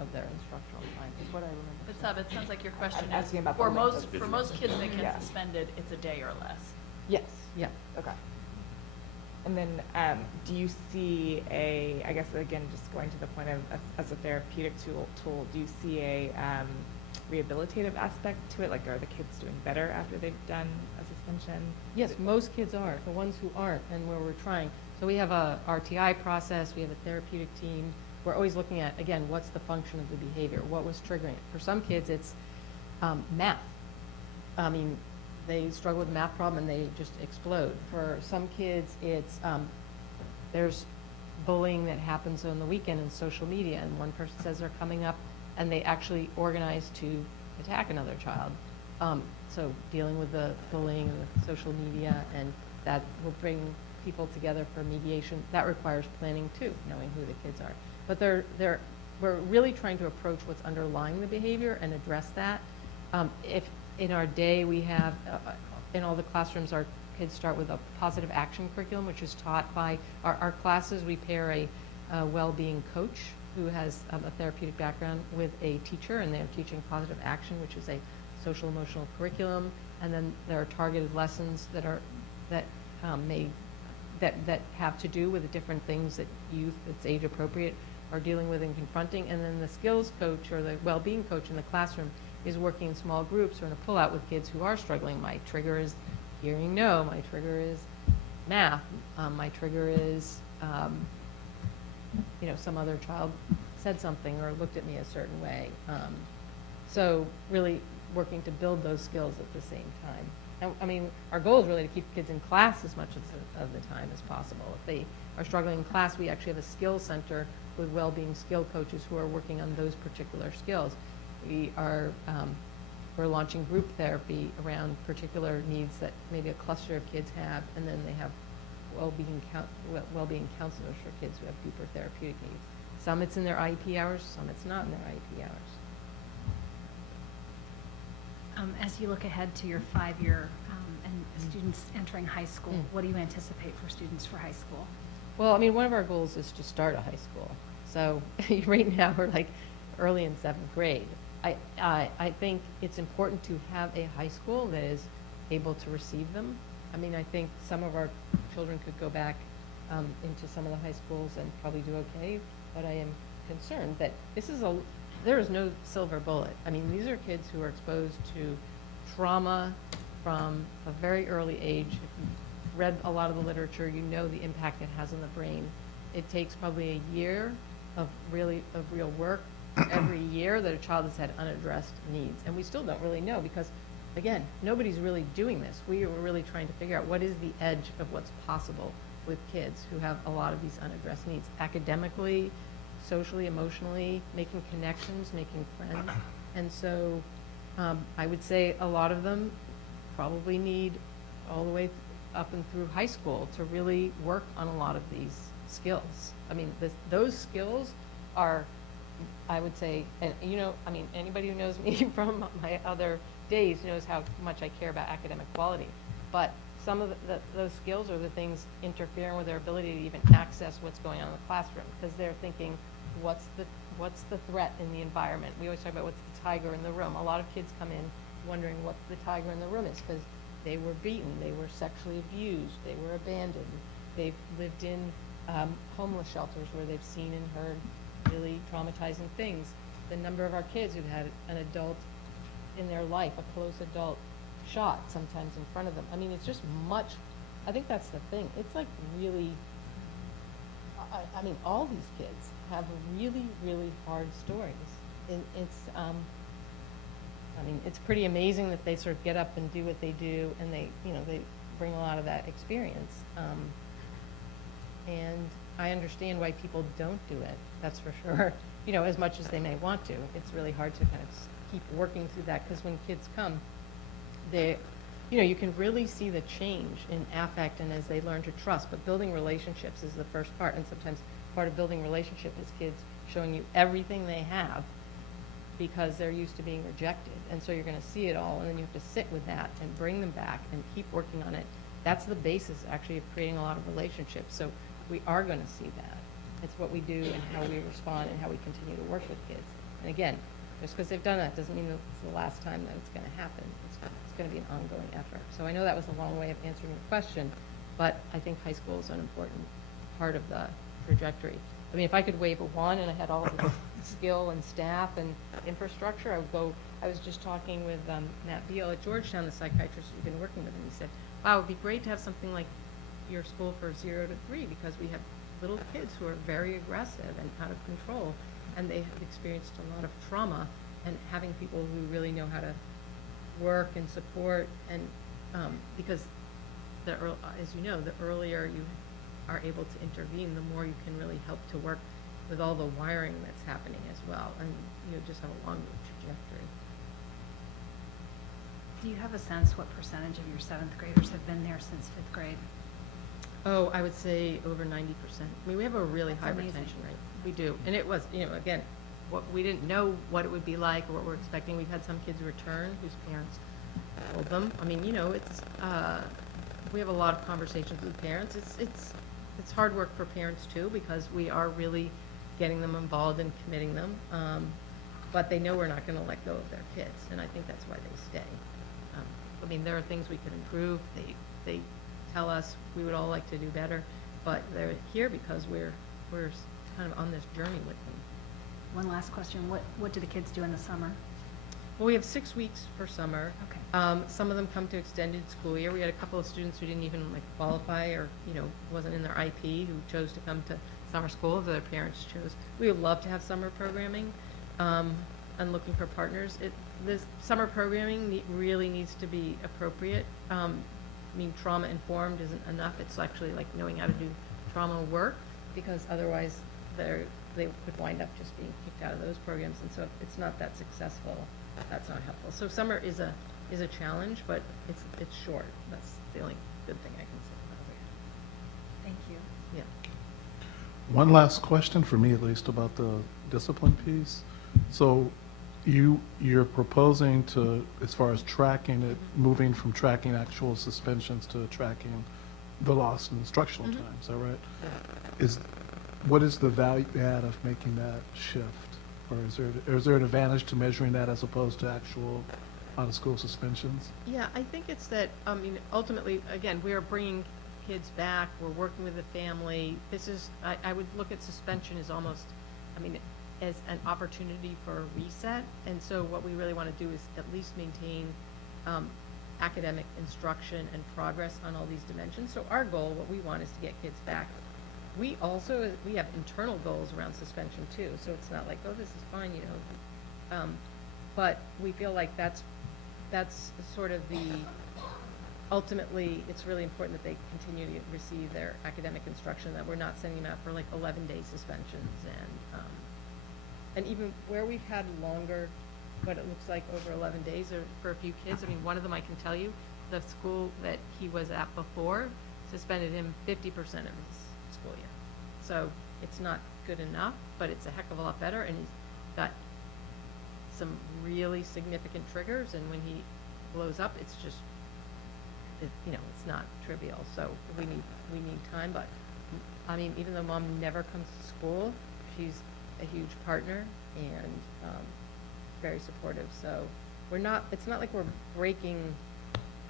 of their instructional time is what I remember. But Sab, it sounds like your question I'm is, asking about the for length most, of for most kids that Yeah. get suspended, it's a day or less. Yes, yeah. Okay. And then, do you see I guess again, just going to the point of as a therapeutic tool, do you see a rehabilitative aspect to it? Like, are the kids doing better after they've done a suspension? Yes, most kids are. The ones who aren't, and where we're trying. So we have a RTI process. We have a therapeutic team. We're always looking at, again, what's the function of the behavior? What was triggering it? For some kids, it's math. I mean, they struggle with a math problem and they just explode. For some kids, it's there's bullying that happens on the weekend in social media, and one person says they're coming up and they actually organize to attack another child. So dealing with the bullying and the social media, and that will bring people together for mediation. That requires planning too, knowing who the kids are. But we're really trying to approach what's underlying the behavior and address that. If in our day we have, in all the classrooms, our kids start with a positive action curriculum, which is taught by our classes. We pair a well-being coach who has a therapeutic background with a teacher, and they're teaching positive action, which is a social emotional curriculum. And then there are targeted lessons that have to do with the different things that youth that's age appropriate are dealing with and confronting. And then the skills coach or the well-being coach in the classroom is working in small groups or in a pull-out with kids who are struggling. My trigger is hearing no. My trigger is math. My trigger is, some other child said something or looked at me a certain way. So really working to build those skills at the same time. And, I mean, our goal is really to keep kids in class as much of the time as possible. If they are struggling in class, we actually have a skills center with well-being skill coaches who are working on those particular skills. We're launching group therapy around particular needs that maybe a cluster of kids have, and then they have well-being counselors for kids who have deeper therapeutic needs. Some it's in their IEP hours, some it's not in their IEP hours. As you look ahead to your 5-year and students entering high school, what do you anticipate for students for high school? Well, I mean, one of our goals is to start a high school. So right now we're like early in 7th grade. I think it's important to have a high school that is able to receive them. I mean, I think some of our children could go back into some of the high schools and probably do okay, but I am concerned that there is no silver bullet. I mean, these are kids who are exposed to trauma from a very early age. If you've read a lot of the literature, you know the impact it has on the brain. It takes probably a year of real work every year that a child has had unaddressed needs. And we still don't really know because, again, nobody's really doing this. We are really trying to figure out what is the edge of what's possible with kids who have a lot of these unaddressed needs, academically, socially, emotionally, making connections, making friends. And so I would say a lot of them probably need all the way up and through high school to really work on a lot of these skills. I mean, those skills are, I would say, and anybody who knows me from my other days knows how much I care about academic quality. But some of those skills are the things interfering with their ability to even access what's going on in the classroom, because they're thinking, what's the threat in the environment? We always talk about what's the tiger in the room. A lot of kids come in wondering what the tiger in the room is because they were beaten, they were sexually abused, they were abandoned, they've lived in homeless shelters where they've seen and heard really traumatizing things. The number of our kids who've had an adult in their life, a close adult, shot sometimes in front of them. I mean, it's just much, I think that's the thing. It's like really, I mean, all these kids have really, really hard stories. It's pretty amazing that they sort of get up and do what they do, and they bring a lot of that experience. And I understand why people don't do it, that's for sure, as much as they may want to. It's really hard to kind of keep working through that, because when kids come, you can really see the change in affect and as they learn to trust, but building relationships is the first part, and sometimes part of building relationship is kids showing you everything they have because they're used to being rejected, and so you're going to see it all, and then you have to sit with that and bring them back and keep working on it. That's the basis, actually, of creating a lot of relationships, so we are going to see that. It's what we do and how we respond and how we continue to work with kids. And again, just because they've done that doesn't mean that it's the last time that it's going to happen. It's going to be an ongoing effort. So I know that was a long way of answering your question, but I think high school is an important part of the trajectory. I mean, if I could wave a wand and I had all of the skill and staff and infrastructure, I would go. I was just talking with Matt Beal at Georgetown, the psychiatrist who's been working with him. He said, wow, it would be great to have something like your school for 0 to 3 because we have little kids who are very aggressive and out of control, and they have experienced a lot of trauma, and having people who really know how to work and support, and because as you know, the earlier you are able to intervene, the more you can really help to work with all the wiring that's happening as well, and you just have a longer trajectory. Do you have a sense what percentage of your 7th graders have been there since 5th grade? Oh, I would say over 90%. I mean, we have a really That's high amazing. retention rate. We do. And it was, again, we didn't know what it would be like or what we're expecting. We've had some kids return whose parents told them. I mean, it's, we have a lot of conversations with parents. It's hard work for parents too, because we are really getting them involved and committing them. But they know we're not going to let go of their kids, and I think that's why they stay. I mean, there are things we could improve. They tell us we would all like to do better, but they're here because we're kind of on this journey with them. One last question. What do the kids do in the summer? Well, we have 6 weeks for summer. Okay. Some of them come to extended school year. We had a couple of students who didn't even qualify or, wasn't in their IP who chose to come to summer school that their parents chose. We would love to have summer programming and looking for partners. This summer programming really needs to be appropriate. I mean, trauma informed isn't enough. It's actually like knowing how to do trauma work, because otherwise they could wind up just being kicked out of those programs. And so if it's not that successful, that's not helpful. So summer is a challenge, but it's short. That's the only good thing I can say about it. Thank you. Yeah. One last question for me, at least, about the discipline piece. So you're proposing to, as far as tracking it, moving from tracking actual suspensions to tracking the lost instructional time, is that right? What is the value add of making that shift? Or is there an advantage to measuring that as opposed to actual out-of-school suspensions? Yeah, I think it's that, ultimately, again, we are bringing kids back, we're working with the family. I would look at suspension as almost, as an opportunity for a reset. And so what we really want to do is at least maintain academic instruction and progress on all these dimensions. So our goal, what we want, is to get kids back. We have internal goals around suspension too. So it's not like, oh, this is fine, but we feel like that's sort of ultimately, it's really important that they continue to receive their academic instruction, that we're not sending them out for 11-day suspensions, and even where we've had longer, what it looks like over 11 days or for a few kids. One of them, I can tell you, the school that he was at before suspended him 50% of his school year. So it's not good enough, but it's a heck of a lot better, and he's got some really significant triggers, and when he blows up, it's just, it's not trivial. So we need time, but even though Mom never comes to school, she's a huge partner and very supportive. So it's not like we're breaking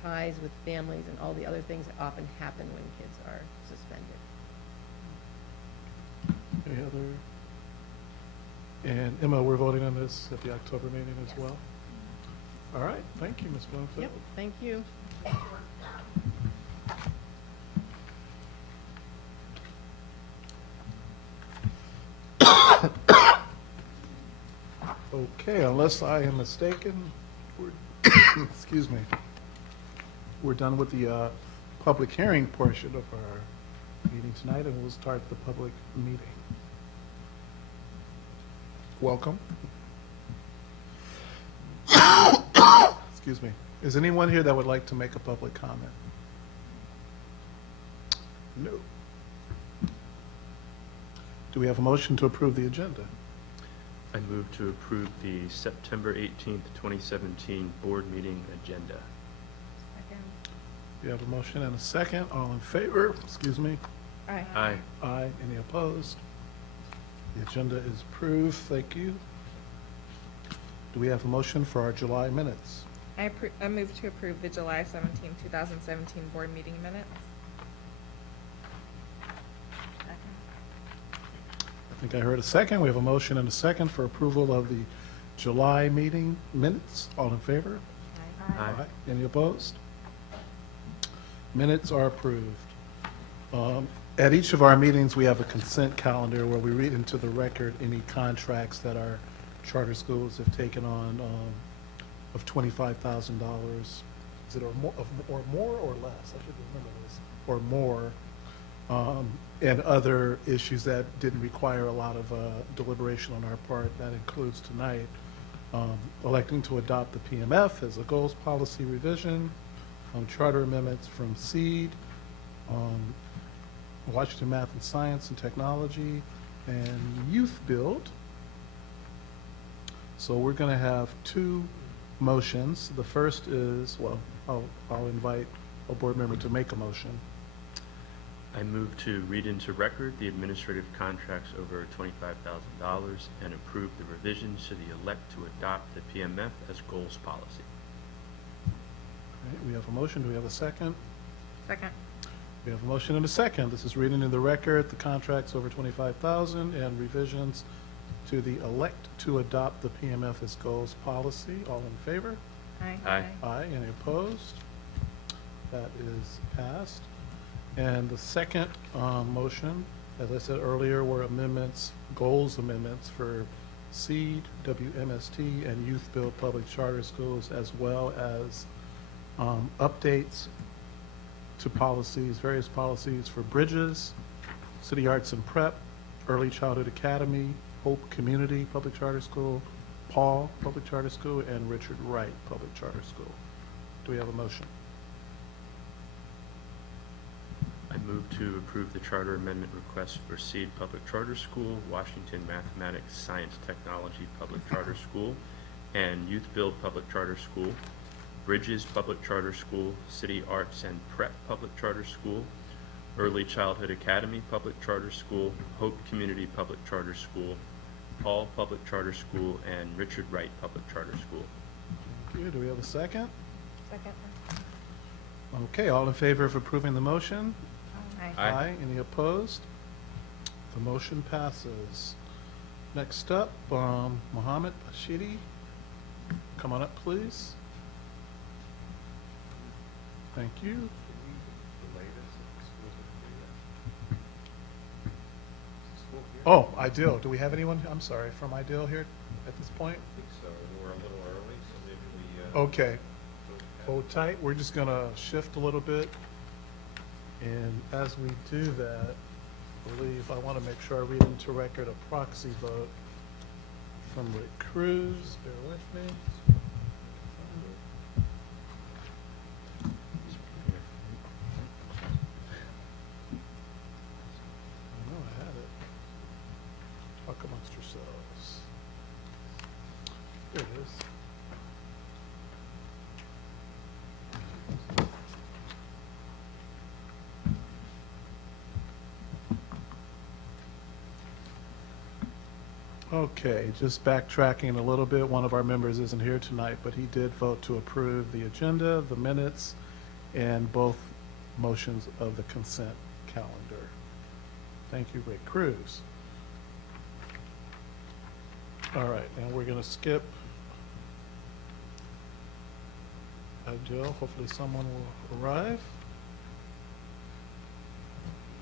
ties with families and all the other things that often happen when kids are suspended. Any other? And Emma, we're voting on this at the October meeting as well? All right, thank you, Ms. Bloomfield. Yep, thank you. Okay, unless I am mistaken, excuse me, we're done with the public hearing portion of our meeting tonight, and we'll start the public meeting. Welcome. Excuse me. Is anyone here that would like to make a public comment? No. Do we have a motion to approve the agenda? I move to approve the September 18th, 2017 board meeting agenda. Second. We have a motion and a second. All in favor? Excuse me. Aye. Aye. Aye. Any opposed? The agenda is approved. Thank you. Do we have a motion for our July minutes? I move to approve the July 17, 2017 board meeting minutes. I think I heard a second. We have a motion and a second for approval of the July meeting minutes. All in favor? Aye. Any opposed? Minutes are approved. At each of our meetings, we have a consent calendar where we read into the record any contracts that our charter schools have taken on of $25,000. Is it or more or less? I should remember this. Or more. And other issues that didn't require a lot of deliberation on our part. That includes tonight electing to adopt the PMF as a goals policy revision, charter amendments from SEED, Washington Math and Science and Technology, and Youth Build. So we're going to have two motions. The first is, well, I'll invite a board member to make a motion. I move to read into record the administrative contracts over $25,000 and approve the revisions to the elect to adopt the PMF as goals policy. All right, we have a motion. Do we have a second? Second. We have a motion and a second. This is reading in the record the contracts over $25,000 and revisions to the elect to adopt the PMF as goals policy. All in favor? Aye. Aye. Aye. Any opposed? That is passed. And the second motion, as I said earlier, were amendments, goals amendments for SEED, WMST, and Youth Build Public Charter Schools, as well as updates to policies, various policies for Bridges, City Arts and Prep, Early Childhood Academy, Hope Community Public Charter School, Paul Public Charter School, and Richard Wright Public Charter School. Do we have a motion? I move to approve the charter amendment request for SEED Public Charter School, Washington Mathematics Science Technology Public Charter School, and Youth Build Public Charter School, Bridges Public Charter School, City Arts and Prep Public Charter School, Early Childhood Academy Public Charter School, Hope Community Public Charter School, Paul Public Charter School, and Richard Wright Public Charter School. Thank you. Do we have a second? Second. Okay, all in favor of approving the motion? Aye. Any opposed? The motion passes. Next up, Mohammed Bashiri. Come on up, please. Thank you. Oh, Ideal. Do we have anyone, I'm sorry, from Ideal here at this point? I think so. We're a little early, so maybe we... Okay. Hold tight. We're just going to shift a little bit. And as we do that, I believe I want to make sure I read into record a proxy vote from Rick Cruz. Bear with me. I know I had it. Talk amongst yourselves. Here it is. Okay, just backtracking a little bit, one of our members isn't here tonight, but he did vote to approve the agenda, the minutes, and both motions of the consent calendar. Thank you, Rick Cruz. All right, and we're going to skip Ideal. Hopefully someone will arrive.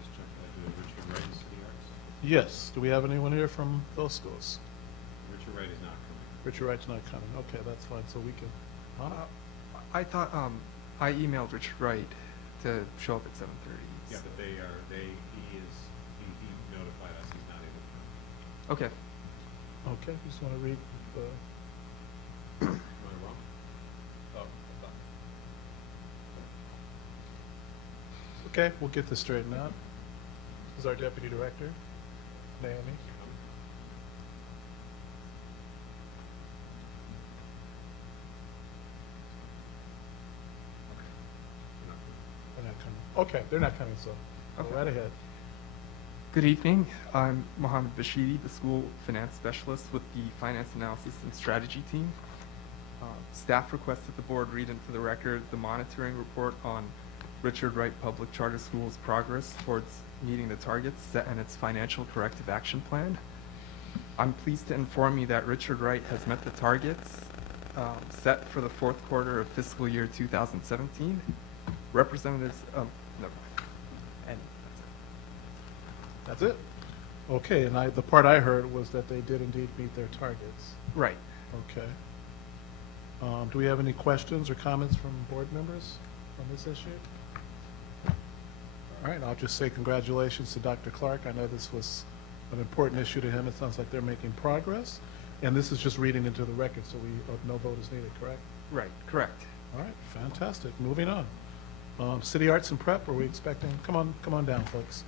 Just checking, I do Richard Wright, City Arts. Yes, do we have anyone here from those schools? Richard Wright is not coming. Richard Wright's not coming. Okay, that's fine, so we can, I thought, I emailed Richard Wright to show up at 7:30. Yeah, but he notified us he's not able to come. Okay. okay, you just want to read the, Am I wrong? Oh, I thought. okay, we'll get this straightened out. This is our deputy director, Naomi. They're not coming. Okay, they're not coming, so go Okay. right ahead. Good evening. I'm Mohammed Bashidi, the school finance specialist with the Finance Analysis and Strategy team. Staff requested the board read into the record the monitoring report on Richard Wright Public Charter School's progress towards meeting the targets set in its financial corrective action plan. I'm pleased to inform you that Richard Wright has met the targets set for the fourth quarter of fiscal year 2017. Representatives, never mind. And That's it? Okay, and the part I heard was that they did indeed meet their targets. right. Okay. Do we have any questions or comments from board members on this issue? All right, I'll just say congratulations to Dr. Clark. I know this was an important issue to him. It sounds like they're making progress. And this is just reading into the record, so no vote is needed, correct? Right, correct. All right, fantastic. Moving on. City Arts and Prep, are we expecting? Come on down, folks.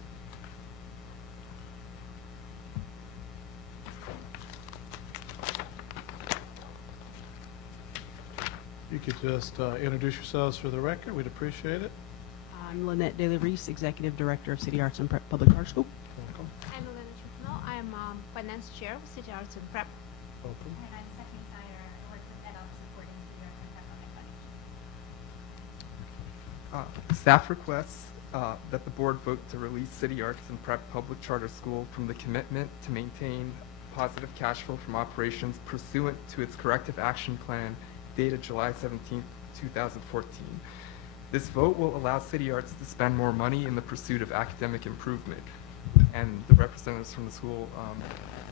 You could just introduce yourselves for the record. We'd appreciate it. I'm Lynette Daly Reese, Executive Director of City Arts and Prep Public Charter School. Welcome. I'm Elena Trufano. I am Finance Chair of City Arts and Prep. Welcome. And I'm Stephanie Sire. I work with EDOP supporting City Arts and Prep Public Funding. Staff requests that the board vote to release City Arts and Prep Public Charter School from the commitment to maintain positive cash flow from operations pursuant to its corrective action plan dated July 17, 2014. This vote will allow City Arts to spend more money in the pursuit of academic improvement. And the representatives from the school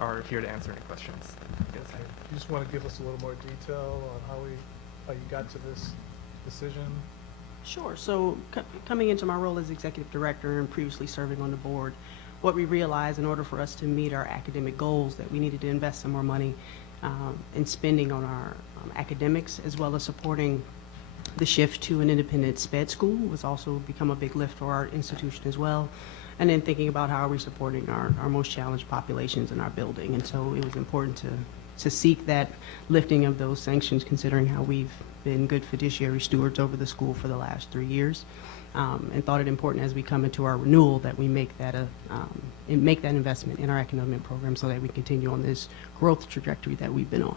are here to answer any questions. Yes. You just want to give us a little more detail on how you got to this decision? Sure. So coming into my role as Executive Director and previously serving on the board, what we realized in order for us to meet our academic goals that we needed to invest some more money in spending on our academics, as well as supporting the shift to an independent SPED school was also become a big lift for our institution as well. And then thinking about how are we supporting our most challenged populations in our building. And so it was important to seek that lifting of those sanctions, considering how we've been good fiduciary stewards over the school for the last 3 years. And thought it important as we come into our renewal that we make that investment in our academic program so that we continue on this growth trajectory that we've been on.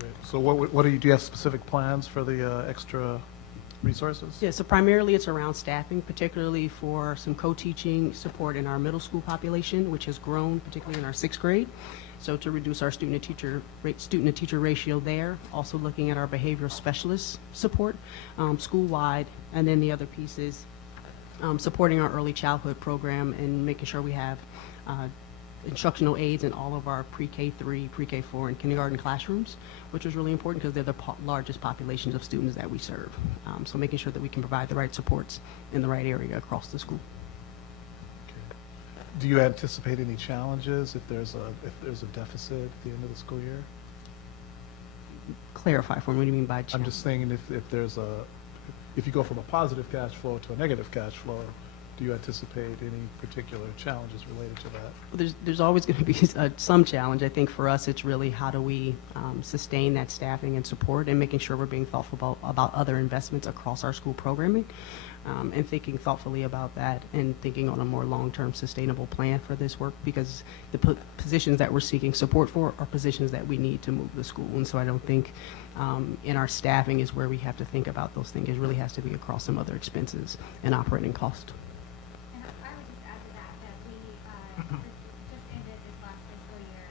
Great. So what do you have specific plans for the extra resources? Yeah, so primarily it's around staffing, particularly for some co-teaching support in our middle school population, which has grown, particularly in our 6th grade. So to reduce our student-to-teacher ratio there, also looking at our behavioral specialist support school-wide, and then the other piece is supporting our early childhood program and making sure we have instructional aides in all of our pre-K3, pre-K4, and kindergarten classrooms, which is really important because they're the largest populations of students that we serve. So making sure that we can provide the right supports in the right area across the school. Do you anticipate any challenges if there's a deficit at the end of the school year? Clarify for me, what do you mean by challenge? I'm just saying if you go from a positive cash flow to a negative cash flow, do you anticipate any particular challenges related to that? Well, there's always going to be some challenge. I think for us, it's really how do we sustain that staffing and support and making sure we're being thoughtful about other investments across our school programming and thinking thoughtfully about that and thinking on a more long-term sustainable plan for this work, because the positions that we're seeking support for are positions that we need to move the school. And so I don't think in our staffing is where we have to think about those things. It really has to be across some other expenses and operating cost. And I would just add to that we just ended this last fiscal year,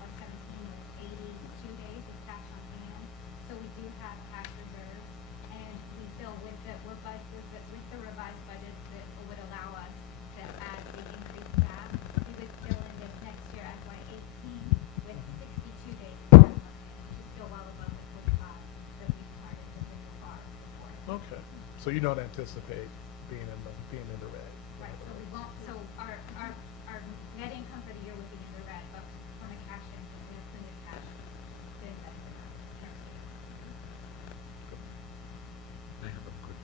FY 17, with 82 days of cash on hand. So we do have cash reserves, and we feel with the revised budget that would allow us to, as we increase staff, we would still end this next year, FY 18, with 62 days of cash on hand, which is still well above the 45 that we started with the FAR before. Okay. So you don't anticipate being in the red? Right, so we won't, so our net income for the year would be in the red, but from a cash standpoint, we have plenty of cash to invest in our current I have a quick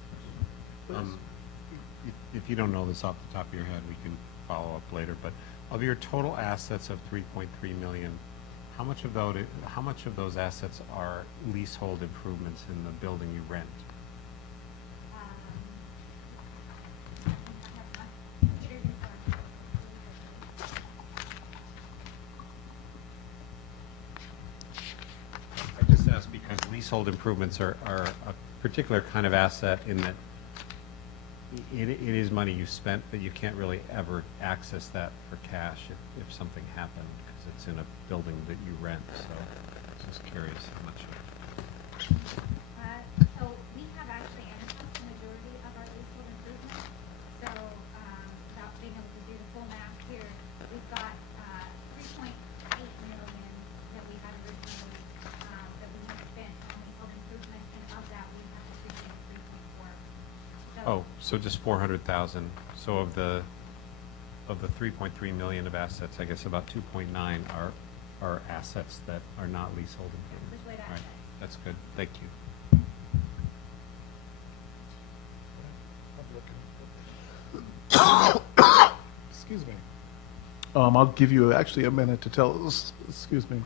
question. If you don't know this off the top of your head, we can follow up later, but of your total assets of 3.3 million, how much of those assets are leasehold improvements in the building you rent? leasehold improvements are a particular kind of asset in that it is money you spent, but you can't really ever access that for cash if something happened, because it's in a building that you rent, so I was just curious how much. So we have actually amortized the majority of our leasehold improvements. So, without being able to do the full math here, we've got, 3.8 million that we had originally, that we had spent on leasehold improvements, and of that, we have depreciated 3.4. Oh, so just 400,000. So of the 3.3 million of assets, I guess about 2.9 are assets that are not leasehold improvements. Which way that Right. says. That's good. Thank you. Excuse me. I'll give you actually a minute to tell us, excuse me,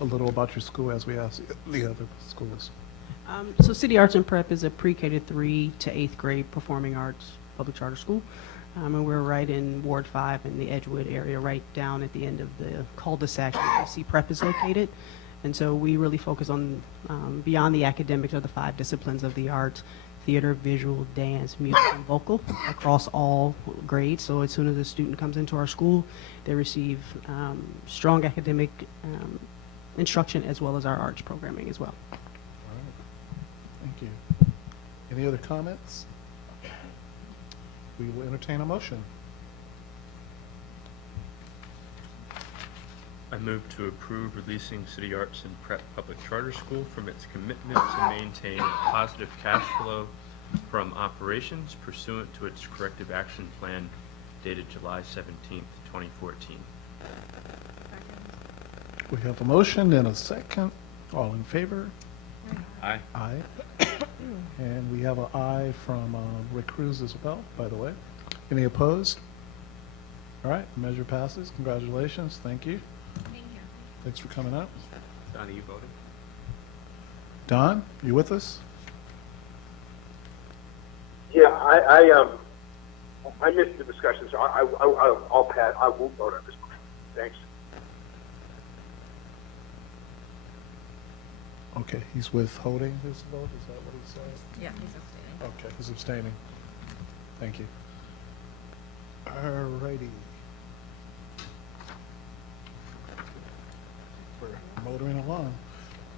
a little about your school as we ask the other schools. So City Arts and Prep is a pre-K to 3 to 8th grade performing arts public charter school. And we're right in Ward 5 in the Edgewood area, right down at the end of the cul-de-sac where AC Prep is located. And so we really focus on, beyond the academics, of the 5 disciplines of the arts: theater, visual, dance, music, and vocal, across all grades. So as soon as a student comes into our school, they receive strong academic instruction as well as our arts programming as well. All right. Thank you. Any other comments? We will entertain a motion. I move to approve releasing City Arts and Prep Public Charter School from its commitment to maintain positive cash flow from operations pursuant to its corrective action plan dated July 17th, 2014. We have a motion and a second. All in favor? Aye. Aye. And we have an aye from Rick Cruz as well, by the way. Any opposed? All right, measure passes. Congratulations. Thank you. Thank you. Thanks for coming up. Donnie, you voted? Don, you with us? Yeah, I missed the discussion, so I'll pass. I won't vote on this motion. Thanks. Okay, he's withholding his vote, is that what he said? Yeah, he's abstaining. Okay, he's abstaining. Thank you. All righty. We're motoring along.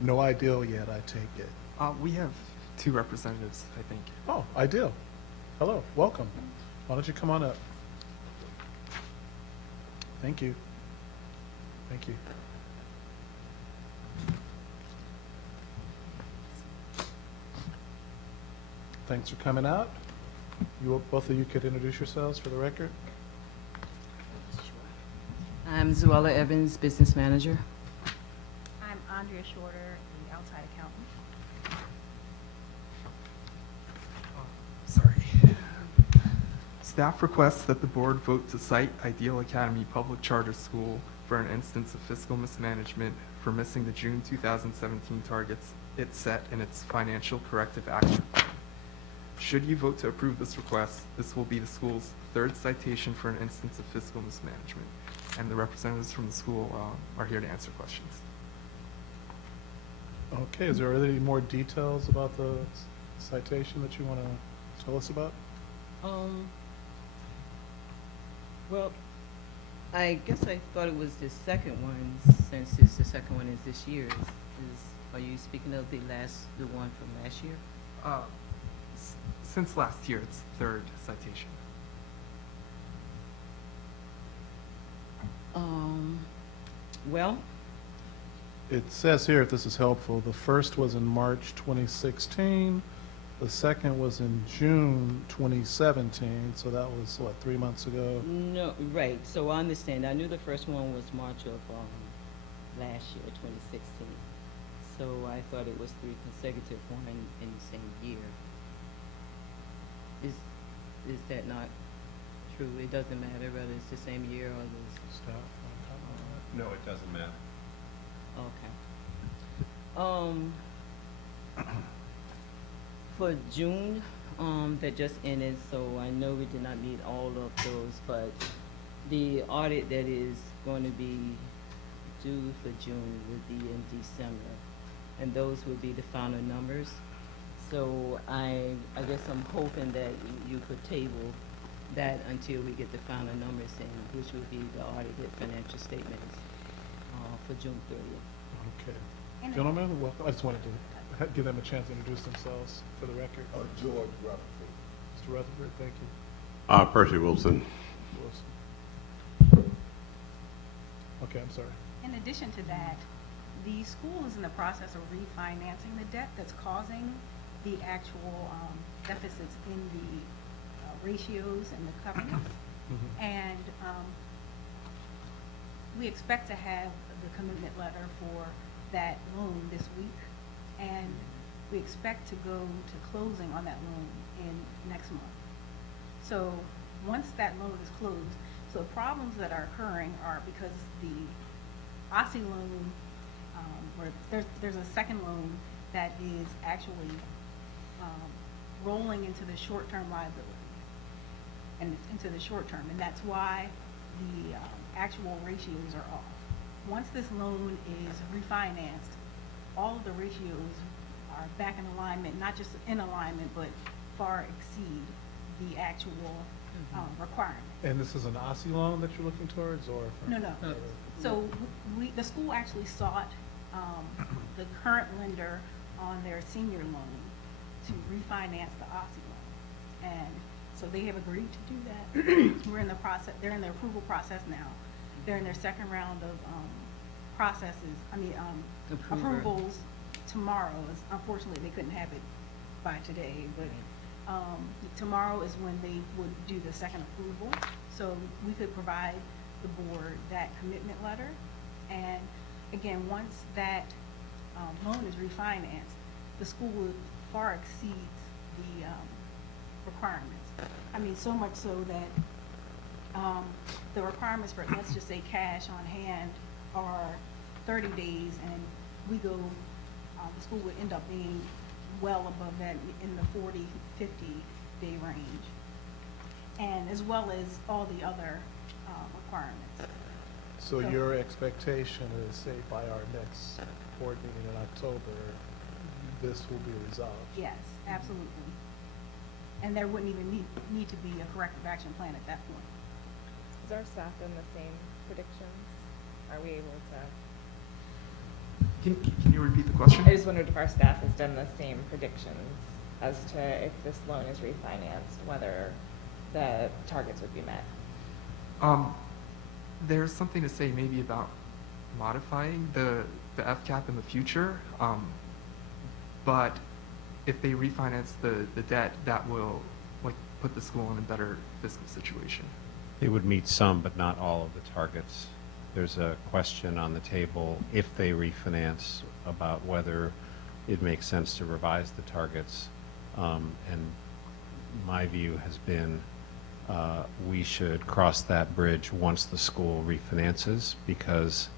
No ideal yet, I take it. We have 2 representatives, I think. Oh, ideal. Hello, welcome. Why don't you come on up? Thank you. Thank you. Thanks for coming out. You, both of you could introduce yourselves for the record. I'm Zuela Evans, business manager. I'm Andrea Shorter, the outside accountant. Sorry. Staff requests that the board vote to cite Ideal Academy Public Charter School for an instance of fiscal mismanagement for missing the June 2017 targets it set in its financial corrective action plan. Should you vote to approve this request, this will be the school's 3rd citation for an instance of fiscal mismanagement, and the representatives from the school are here to answer questions. Okay, is there any more details about the citation that you want to tell us about? Well, I guess I thought it was the second one, since it's the second one is this year's. Are you speaking of the one from last year? Since last year, it's 3rd citation. Well, It says here, if this is helpful, the first was in March 2016, the second was in June 2017, so that was, what, 3 months ago? no, right, so I understand. I knew the first one was March of last year, 2016. So I thought it was 3 consecutive one in the same year. Is that not true? It doesn't matter whether it's the same year or the... Staff, wanna comment on that? No, it doesn't matter. Okay. For June, that just ended, so I know we did not meet all of those, but the audit that is going to be due for June will be in December. and those would be the final numbers. So I guess I'm hoping that you could table that until we get the final numbers in, which would be the audited financial statements for June 30th. Okay. Gentlemen, welcome. I just wanted to give them a chance to introduce themselves for the record. George Rutherford. Mr. Rutherford, thank you. Percy Wilson. Wilson. Okay, I'm sorry. In addition to that, the school is in the process of refinancing the debt that's causing the actual deficits in the ratios and the covenants. And we expect to have the commitment letter for that loan this week, and we expect to go to closing on that loan in next month. So once that loan is closed, so the problems that are occurring are because the OSSI loan, or there's a second loan that is actually rolling into the short-term liability and into the short term, and that's why the actual ratios are off. Once this loan is refinanced, all of the ratios are back in alignment, not just in alignment, but far exceed the actual requirement. And this is an OSSI loan that you're looking towards, or? No. So the school actually sought the current lender on their senior loan to refinance the OSSI loan. And so they have agreed to do that. We're in the process, they're in the approval process now. They're in their second round of approvals tomorrow. Unfortunately, they couldn't have it by today, but tomorrow is when they would do the second approval. So we could provide the board that commitment letter. And again, once that loan is refinanced, the school would far exceed the requirements. I mean, so much so that the requirements for, let's just say, cash on hand are 30 days, and we go, the school would end up being well above that in the 40, 50-day range, and as well as all the other requirements. So your expectation is, say, by our next board meeting in October, this will be resolved? Yes, absolutely. And there wouldn't even need to be a corrective action plan at that point. Is our staff done the same predictions? Are we able to? Can you repeat the question? I just wondered if our staff has done the same predictions as to if this loan is refinanced, whether the targets would be met. There's something to say maybe about modifying the FCAP in the future, but if they refinance the debt, that will put the school in a better fiscal situation. They would meet some, but not all of the targets. There's a question on the table, if they refinance, about whether it makes sense to revise the targets. And my view has been we should cross that bridge once the school refinances, because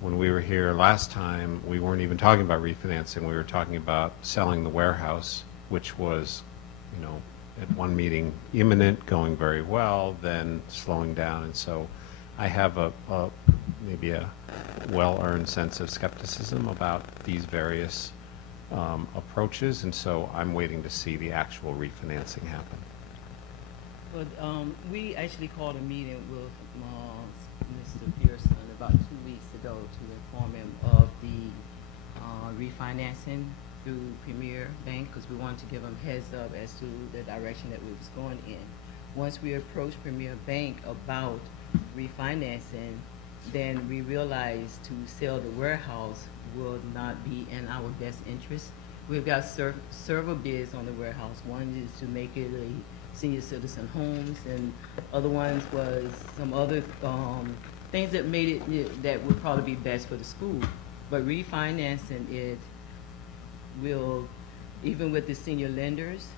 when we were here last time, we weren't even talking about refinancing. We were talking about selling the warehouse, which was, at one meeting imminent, going very well, then slowing down. And so I have maybe a well-earned sense of skepticism about these various approaches, and so I'm waiting to see the actual refinancing happen. But we actually called a meeting with Mr. Pearson about 2 weeks ago to inform him of the refinancing through Premier Bank, because we wanted to give him heads up as to the direction that we was going in. Once we approached Premier Bank about refinancing, then we realized to sell the warehouse would not be in our best interest. We've got several bids on the warehouse. One is to make it a senior citizen homes, and other ones was some other things that made it that would probably be best for the school. But refinancing it will, even with the senior lenders,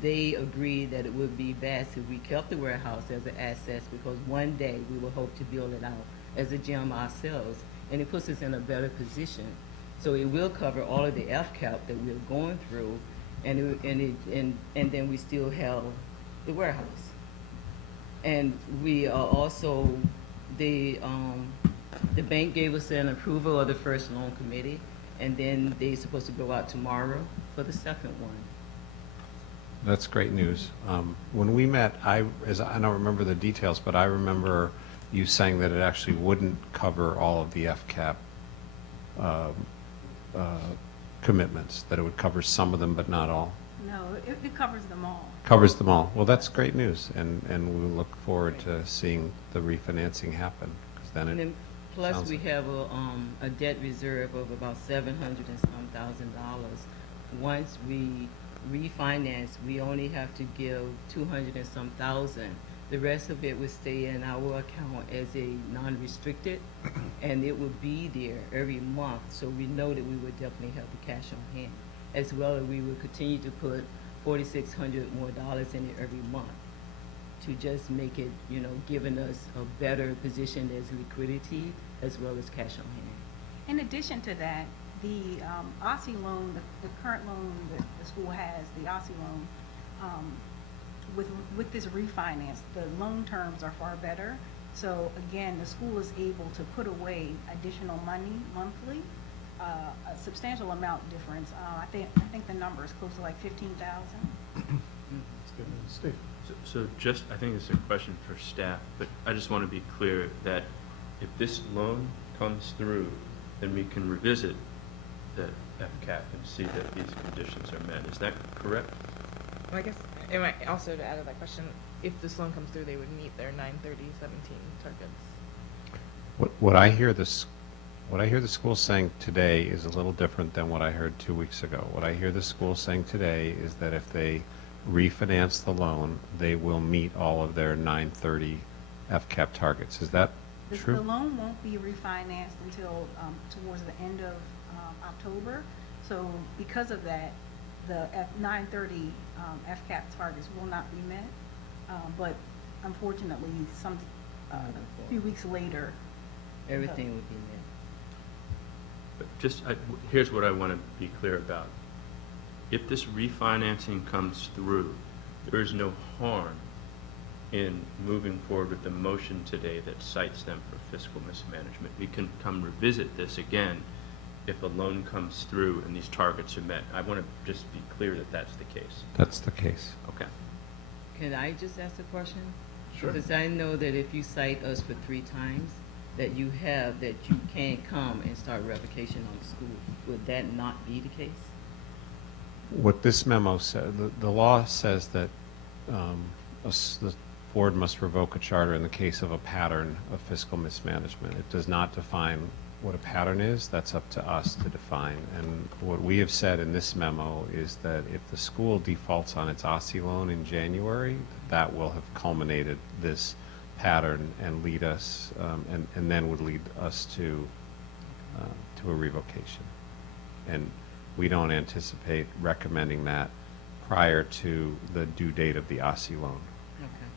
they agreed that it would be best if we kept the warehouse as an asset, because one day we will hope to build it out as a gym ourselves, and it puts us in a better position. So it will cover all of the FCAP that we're going through, and then we still have the warehouse. And we also, the bank gave us an approval of the first loan committee, and then they're supposed to go out tomorrow for the second one. That's great news. When we met, I don't remember the details, but I remember you saying that it actually wouldn't cover all of the FCAP commitments, that it would cover some of them but not all. No, it covers them all. Covers them all. Well, that's great news, and we look forward to seeing the refinancing happen, because then And it then plus sounds we like- have a debt reserve of about $700 and some thousand. Once we refinance, we only have to give 200 and some thousand. The rest of it would stay in our account as a non-restricted, and it would be there every month, so we know that we would definitely have the cash on hand. As well as we would continue to put $4,600 more in it every month to just make it, giving us a better position as liquidity as well as cash on hand. In addition to that, the OSSI loan, the current loan that the school has, the OSSI loan, with this refinance, the loan terms are far better. So again, the school is able to put away additional money monthly, a substantial amount difference. I think the number is close to like 15,000. That's good news. Steve? So just, I think it's a question for staff, but I just want to be clear that if this loan comes through, then we can revisit the FCAP and see that these conditions are met. Is that correct? Well, I guess, it might also to add to that question, if this loan comes through, they would meet their 9/30/17 targets. What I hear the school saying today is a little different than what I heard 2 weeks ago. What I hear the school saying today is that if they refinance the loan, they will meet all of their 9/30 FCAP targets. Is that true? The loan won't be refinanced until towards the end of October. So because of that, the 9/30 FCAP targets will not be met. But unfortunately, a few weeks later, Everything would be met. But just, here's what I want to be clear about. If this refinancing comes through, there is no harm in moving forward with the motion today that cites them for fiscal mismanagement. We can come revisit this again if a loan comes through and these targets are met. I want to just be clear that that's the case. That's the case. Okay. Can I just ask a question? Sure. Because I know that if you cite us for 3 times, that you can't come and start revocation on the school. Would that not be the case? What this memo said, the law says that the board must revoke a charter in the case of a pattern of fiscal mismanagement. It does not define what a pattern is. That's up to us to define. And what we have said in this memo is that if the school defaults on its OSSI loan in January, that will have culminated this pattern and lead us, and then would lead us to a revocation. And we don't anticipate recommending that prior to the due date of the OSSI loan. Okay,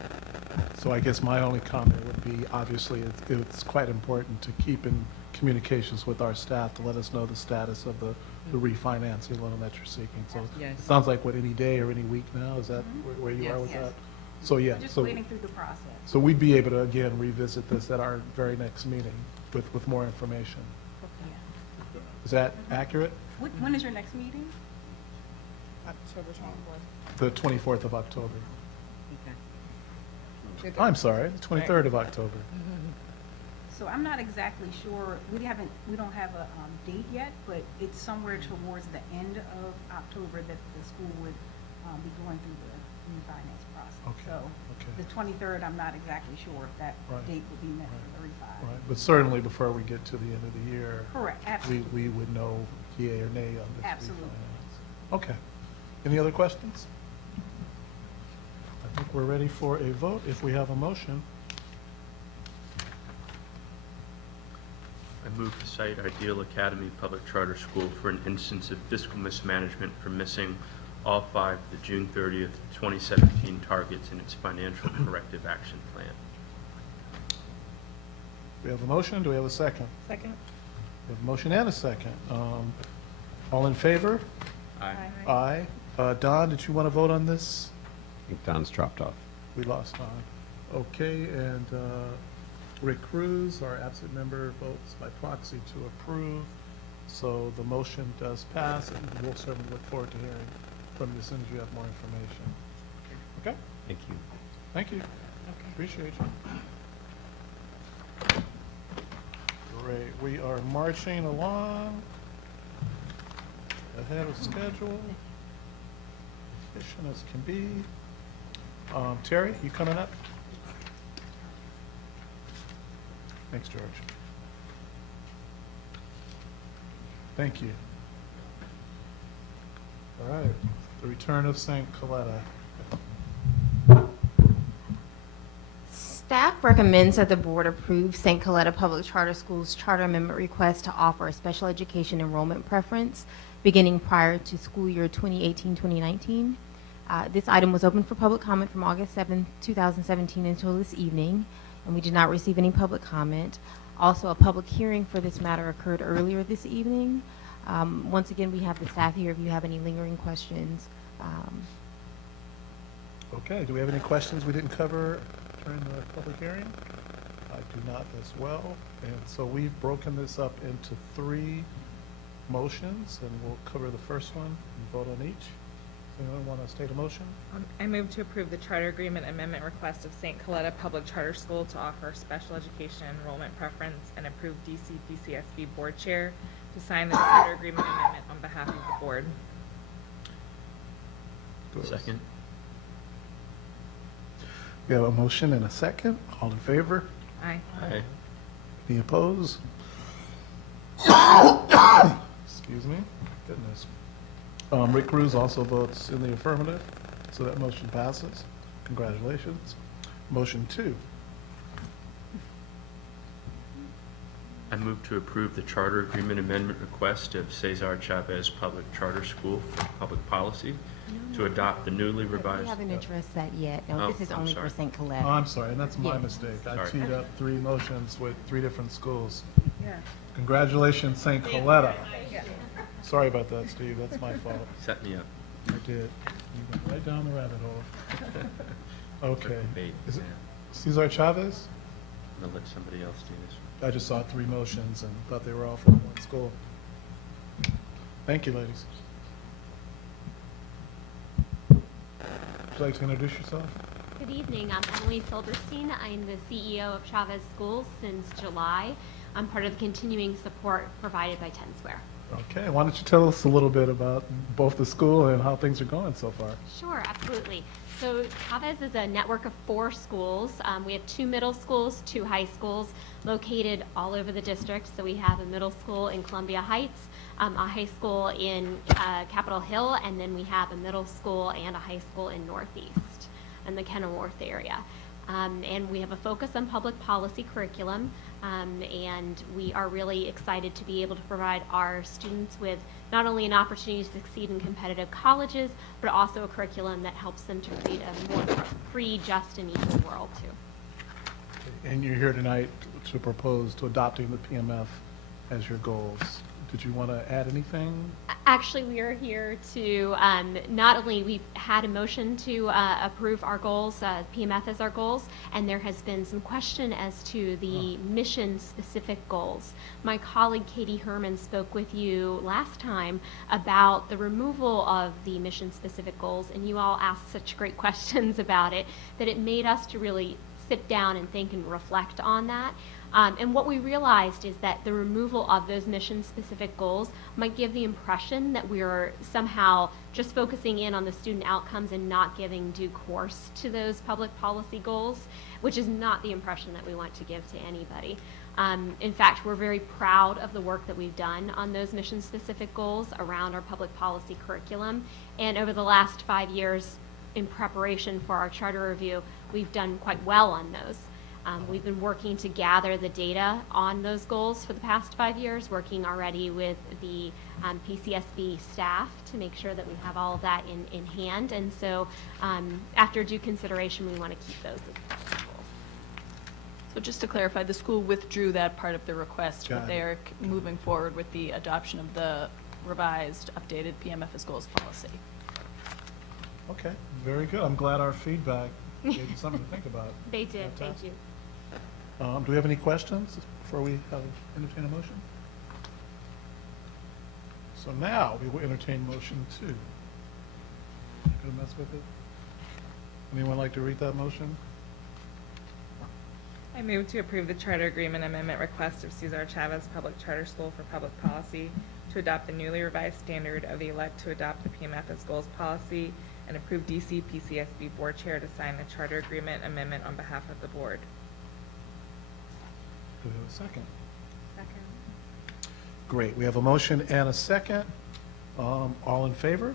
thank you. So I guess my only comment would be, obviously, it's quite important to keep in communications with our staff to let us know the status of the refinancing loan that you're seeking. So Yes. it sounds like, what, any day or any week now? Is that where you are with Yes. that? So, yeah. We're just so- waiting through the process. So we'd be able to, again, revisit this at our very next meeting with more information. Yeah. Is that accurate? When is your next meeting? October 24th. The 24th of October. Okay. I'm sorry, the 23rd of October. So I'm not exactly sure, we don't have a date yet, but it's somewhere towards the end of October that the school would be going through the refinance process. Okay, So okay. the 23rd, I'm not exactly sure if that Right. date would be met for the refi. Right, but certainly before we get to the end of the year. Correct, absolutely. We would know yea or nay on this Absolutely. refinance. Okay. Any other questions? I think we're ready for a vote if we have a motion. I move to cite Ideal Academy Public Charter School for an instance of fiscal mismanagement for missing all 5 of the June 30th, 2017 targets in its financial corrective action plan. We have a motion, do we have a second? Second. We have a motion and a second. All in favor? Aye. Aye. Don, did you want to vote on this? I think Don's dropped off. We lost Don. Okay, and Rick Cruz, our absent member, votes by proxy to approve. So the motion does pass, and we'll certainly look forward to hearing from you as soon as you have more information. Okay? Thank you. Thank you. Appreciate you. Great. We are marching along ahead of schedule, efficient as can be. Terry, you coming up? Thanks, George. Thank you. All right, the return of St. Coletta. Staff recommends that the board approve St. Coletta Public Charter Schools charter amendment request to offer a special education enrollment preference beginning prior to school year 2018-2019. This item was open for public comment from August 7, 2017 until this evening, and we did not receive any public comment. Also, a public hearing for this matter occurred earlier this evening. Once again, we have the staff here if you have any lingering questions. Okay, do we have any questions we didn't cover during the public hearing? I do not as well. And so we've broken this up into 3 motions, and we'll cover the first one and vote on each. Anyone want to state a motion? I move to approve the charter agreement amendment request of St. Coletta Public Charter School to offer special education enrollment preference and approve DC PCSB board chair to sign the charter agreement amendment on behalf of the board. Second. We have a motion and a second. All in favor? Aye. Aye. Any opposed? Excuse me. Goodness. Rick Cruz also votes in the affirmative, so that motion passes. Congratulations. Motion 2. I move to approve the charter agreement amendment request of Cesar Chavez Public Charter School for Public Policy to adopt the newly revised. We haven't addressed that yet. No, Oh, this is I'm only sorry. for St. Coletta. Oh, I'm sorry, and that's my Yes. mistake. I Sorry. teed up 3 motions with 3 different schools. Yeah. Congratulations, St. Coletta. Sorry about that, Steve. That's my fault. Set me up. I did. You went right down the rabbit hole. Okay. Bait, Is it yeah. Cesar Chavez? I'm gonna let somebody else do this. I just saw 3 motions and thought they were all from one school. Thank you, ladies. Would you like to introduce yourself? Good evening. I'm Emily Silberstein. I'm the CEO of Chavez Schools since July. I'm part of the continuing support provided by 10 Square. Okay, why don't you tell us a little bit about both the school and how things are going so far? Sure, absolutely. So Chavez is a network of 4 schools. We have 2 middle schools, 2 high schools located all over the district. So we have a middle school in Columbia Heights, a high school in Capitol Hill, and then we have a middle school and a high school in Northeast in the Kenilworth area. And we have a focus on public policy curriculum, and we are really excited to be able to provide our students with not only an opportunity to succeed in competitive colleges, but also a curriculum that helps them to create a more free, just, and equal world, too. And you're here tonight to propose to adopting the PMF as your goals. Did you want to add anything? Actually, we are here to not only we've had a motion to approve our goals, PMF as our goals, and there has been some question as to the mission-specific goals. My colleague Katie Herman spoke with you last time about the removal of the mission-specific goals, and you all asked such great questions about it that it made us to really sit down and think and reflect on that. And what we realized is that the removal of those mission-specific goals might give the impression that we are somehow just focusing in on the student outcomes and not giving due course to those public policy goals, which is not the impression that we want to give to anybody. In fact, we're very proud of the work that we've done on those mission-specific goals around our public policy curriculum. And over the last 5 years, in preparation for our charter review, we've done quite well on those. We've been working to gather the data on those goals for the past 5 years, working already with the PCSB staff to make sure that we have all of that in hand. And so after due consideration, we want to keep those as goals. So just to clarify, the school withdrew that part of the request, Got but they are moving forward with the adoption of the revised, updated PMF as goals policy. Okay, very good. I'm glad our feedback gave you something to think about. They did, thank Fantastic. you. Do we have any questions before we entertain a motion? So now we will entertain motion 2. Not gonna mess with it? Anyone like to read that motion? I move to approve the charter agreement amendment request of Cesar Chavez Public Charter School for Public Policy to adopt the newly revised standard of the elect to adopt the PMF as goals policy and approve DC PCSB board chair to sign the charter agreement amendment on behalf of the board. Do we have a second? Second. Great, we have a motion and a second. All in favor?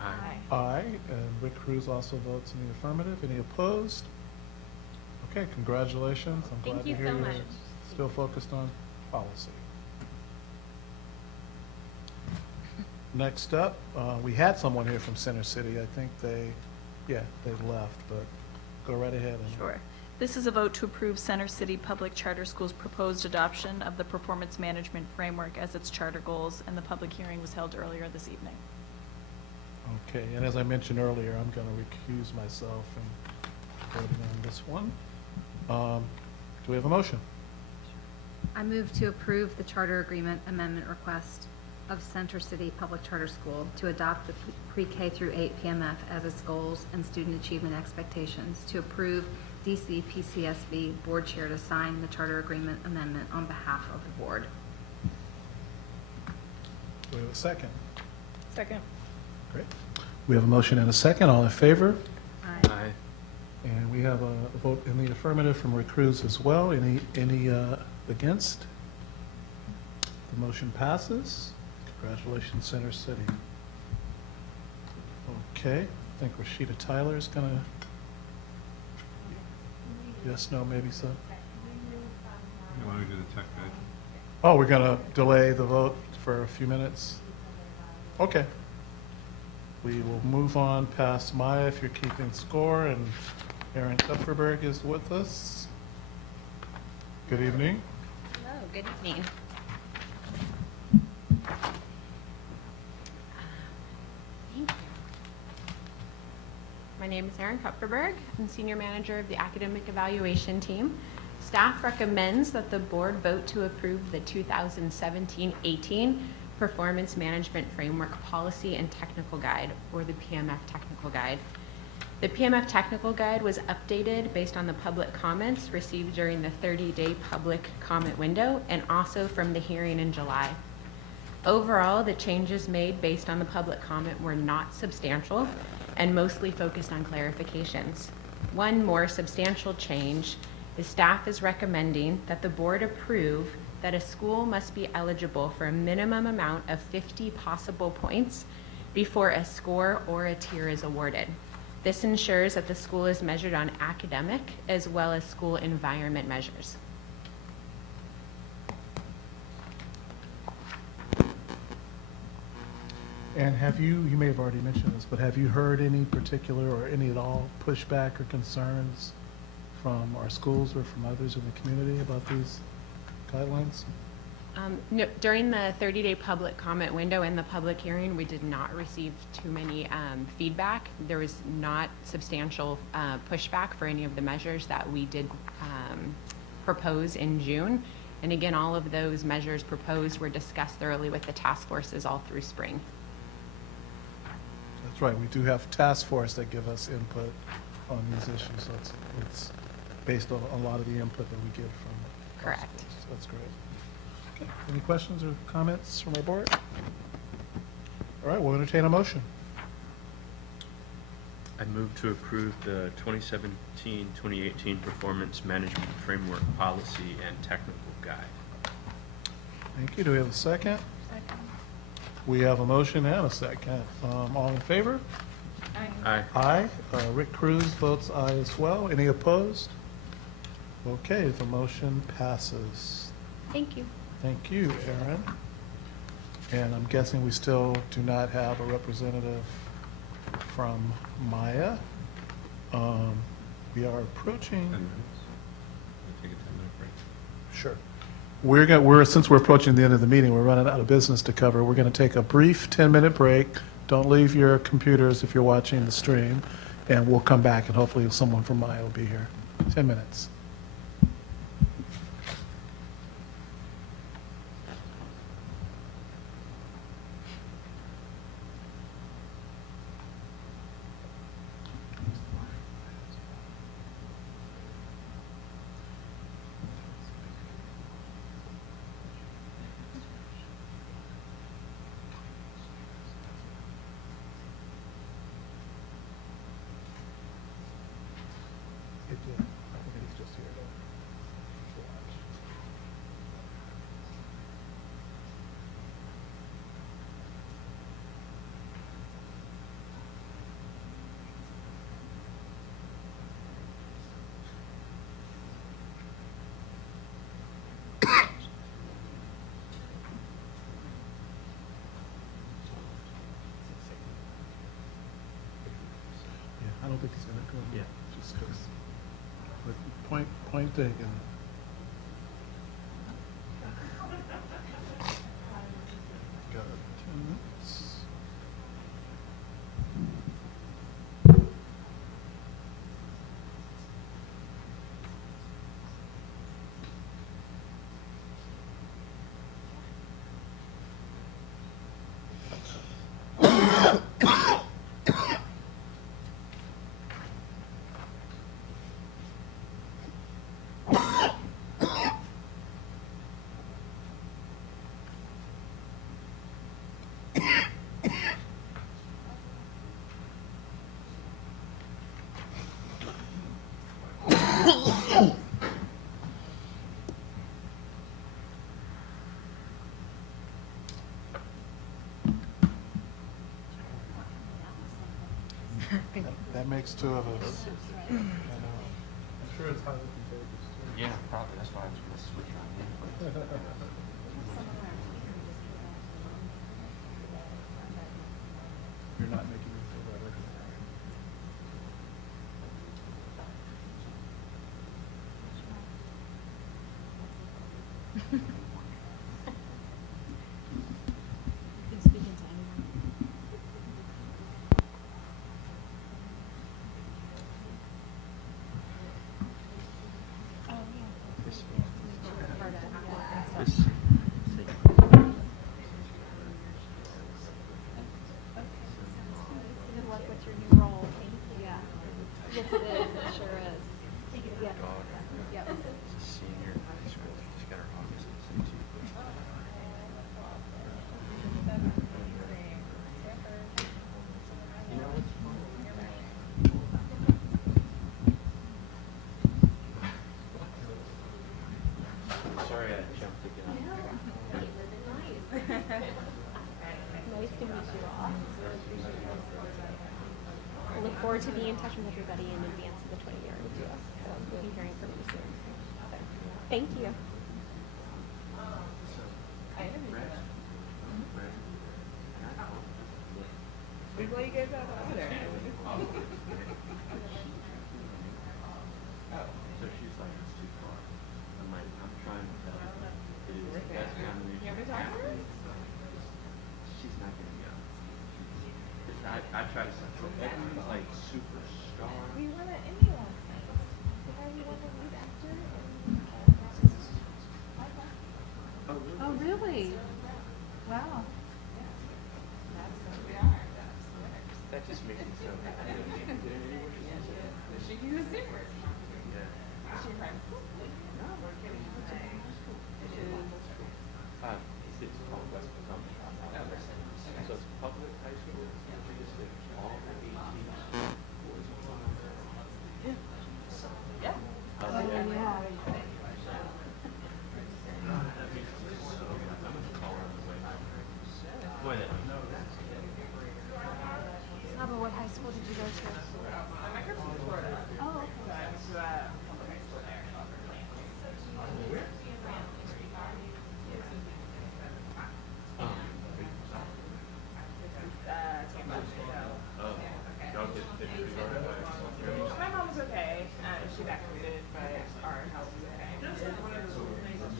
Aye. Aye, and Rick Cruz also votes in the affirmative. Any opposed? Okay, congratulations. I'm Thank glad to you hear so you're much. still focused on policy. Next up, we had someone here from Center City. I think they left, but go right ahead. Emma. Sure. This is a vote to approve Center City Public Charter Schools' proposed adoption of the Performance Management Framework as its charter goals, and the public hearing was held earlier this evening. Okay, and as I mentioned earlier, I'm going to recuse myself from voting on this one. Do we have a motion? I move to approve the charter agreement amendment request of Center City Public Charter School to adopt the pre-K through 8 PMF as its goals and student achievement expectations, to approve DC PCSB board chair to sign the charter agreement amendment on behalf of the board. Do we have a second? Second. Great. We have a motion and a second. All in favor? Aye. And we have a vote in the affirmative from Rick Cruz as well. Any against? The motion passes. Congratulations, Center City. Okay, I think Rashida Tyler is going to, yes, no, maybe so. You want to do the tech guide? Oh, we're going to delay the vote for a few minutes? Okay. We will move on past Maya if you're keeping score, and Aaron Kupferberg is with us. Good evening. Hello, good evening. Thank you. My name is Erin Kupferberg. I'm Senior Manager of the Academic Evaluation Team. Staff recommends that the board vote to approve the 2017-18 Performance Management Framework Policy and Technical Guide, or the PMF Technical Guide. The PMF Technical Guide was updated based on the public comments received during the 30-day public comment window and also from the hearing in July. Overall, the changes made based on the public comment were not substantial and mostly focused on clarifications. One more substantial change is staff is recommending that the board approve that a school must be eligible for a minimum amount of 50 possible points before a score or a tier is awarded. This ensures that the school is measured on academic as well as school environment measures. And have you may have already mentioned this, but have you heard any particular or any at all pushback or concerns from our schools or from others in the community about these guidelines? No, during the 30-day public comment window and the public hearing, we did not receive too many feedback. There was not substantial pushback for any of the measures that we did propose in June. And again, all of those measures proposed were discussed thoroughly with the task forces all through spring. That's right. We do have task force that give us input on these issues. So it's based on a lot of the input that we get from. Correct. So that's great. Okay. Any questions or comments from our board? All right, we'll entertain a motion. I move to approve the 2017-2018 Performance Management Framework Policy and Technical Guide. Thank you. Do we have a second? Second. We have a motion and a second. All in favor? Aye. Aye. Aye. Rick Cruz votes aye as well. Any opposed? Okay, the motion passes. Thank you. Thank you, Aaron. And I'm guessing we still do not have a representative from Maya. We are approaching. 10 minutes. We'll take a 10-minute break. Sure. Since we're approaching the end of the meeting, we're running out of business to cover. We're going to take a brief 10-minute break. Don't leave your computers if you're watching the stream, and we'll come back and hopefully someone from Maya will be here. 10 minutes. don't think he's gonna go. Yeah. Just 'cause. But point taken. Got 10 minutes. That makes two of us. I know. I'm sure it's highly contagious too. Yeah, probably. That's why I was going to switch on in. You're not making me feel better. Good luck with your new role. Yeah. Yes, it is. It sure is. Yeah. Yep. She's a senior in high school. She's got her August in too. You know what's funny? Sorry I jumped again. Nice to meet you all. I look forward to being in touch with everybody in advance of the 20-year review. So we'll be hearing from you soon. So, thank you. Before you get out of there. So she's like, it's too far. I'm like, I'm trying to tell her it is the best combination. You ever talk to her? She's not going to go. I try to say, everyone's like superstar. We won an Emmy last night. Are you one of the lead actor? Oh, really? Wow. That just makes me so happy. She can sing. Yeah. She private school? No, we're kidding. It's called West Potomac. So it's public high school. All the 18 boys. Yeah. Yeah. Boy, that Saba, what high school did you go to? My girl's from Florida. Oh, okay. So I went to public high school there. My mom was okay. She evacuated, but our house was okay. It's one of those places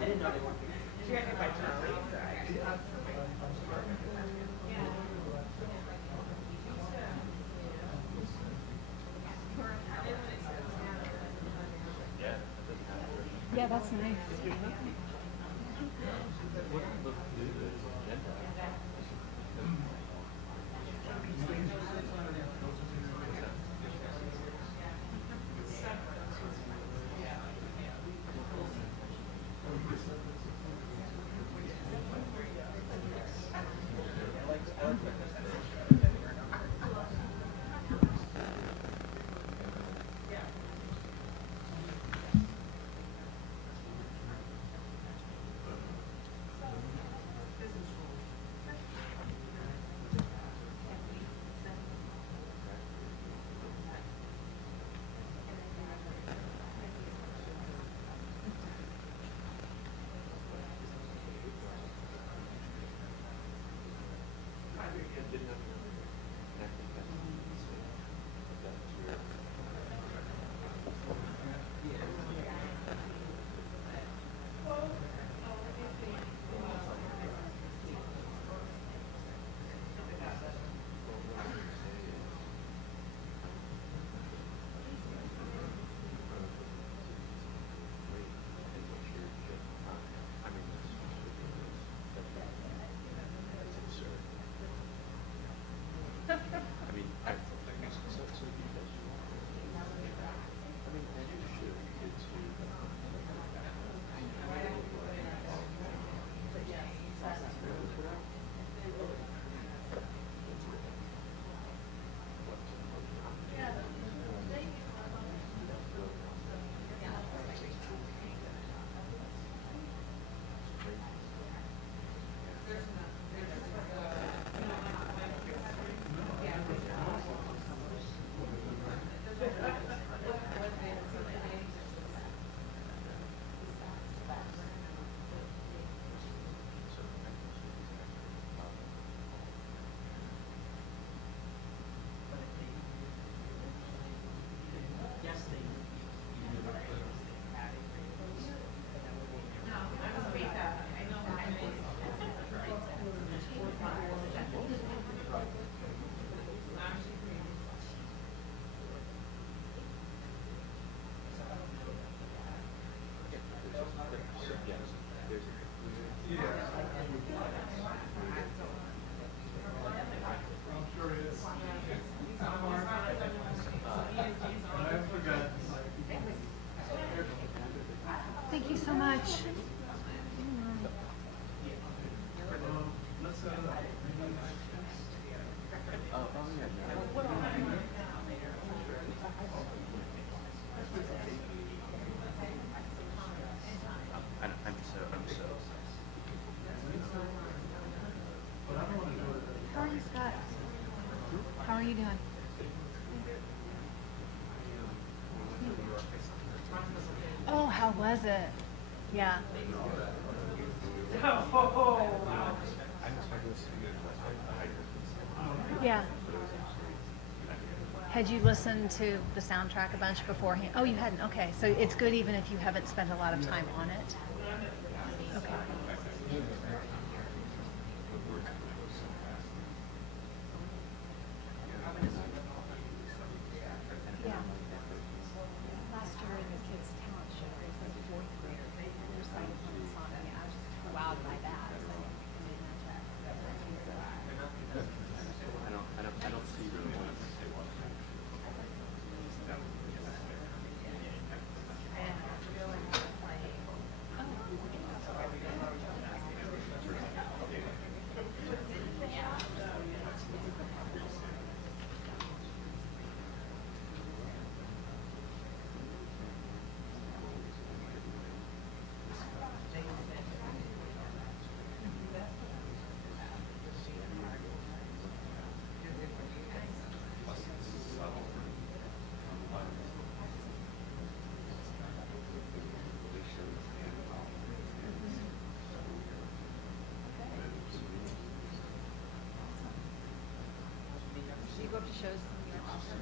I didn't know they weren't. She got hit by Charlie, so I Yeah, that's nice. much. How are you, Scott? How are you doing? Oh, how was it? Yeah. Yeah. Had you listened to the soundtrack a bunch beforehand? Oh, you hadn't? Okay. So it's good even if you haven't spent a lot of time on it? Okay. Yeah. Last year in the kids' talent show, it was like fourth grade. They recited one song. Yeah, I was just wowed by that. So I don't see really one. do you go up to shows in New York often?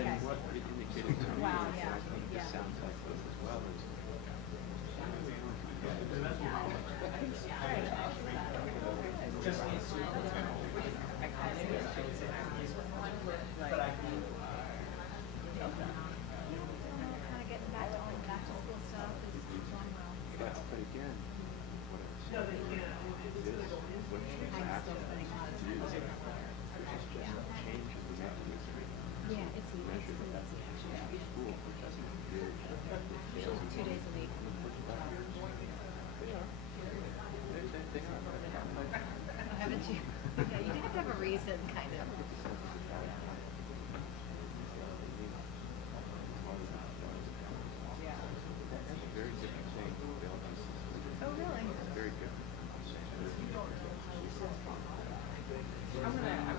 And what it indicated to me, Wow, is yeah, I think yeah. this sounds like this as well, is Kind of getting back to all the back to school stuff is going well. but again, what I'm saying is what she's I'm asked still us spending a lot of to do, time on it. which is just a change in the mechanism. Yeah, it's Measure the efficacy of the school, which doesn't really affect the sales. 2 days a week. They are. They are. Oh, haven't you? Yeah, you do have to have a reason, kind of. Yeah. That's a very different thing from the LD system. Oh, really? Very different. I'm gonna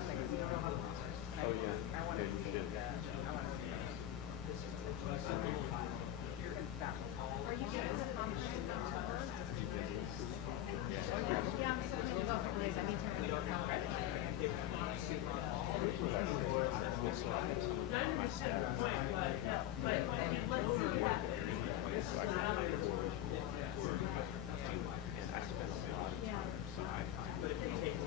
Oh, yeah. I wanna Yeah, you see should. the, I wanna see it. Are you going to the conference in October? Yeah, I'm still going to go for days. I need to read the conference. And I spent a lot of time, so I find it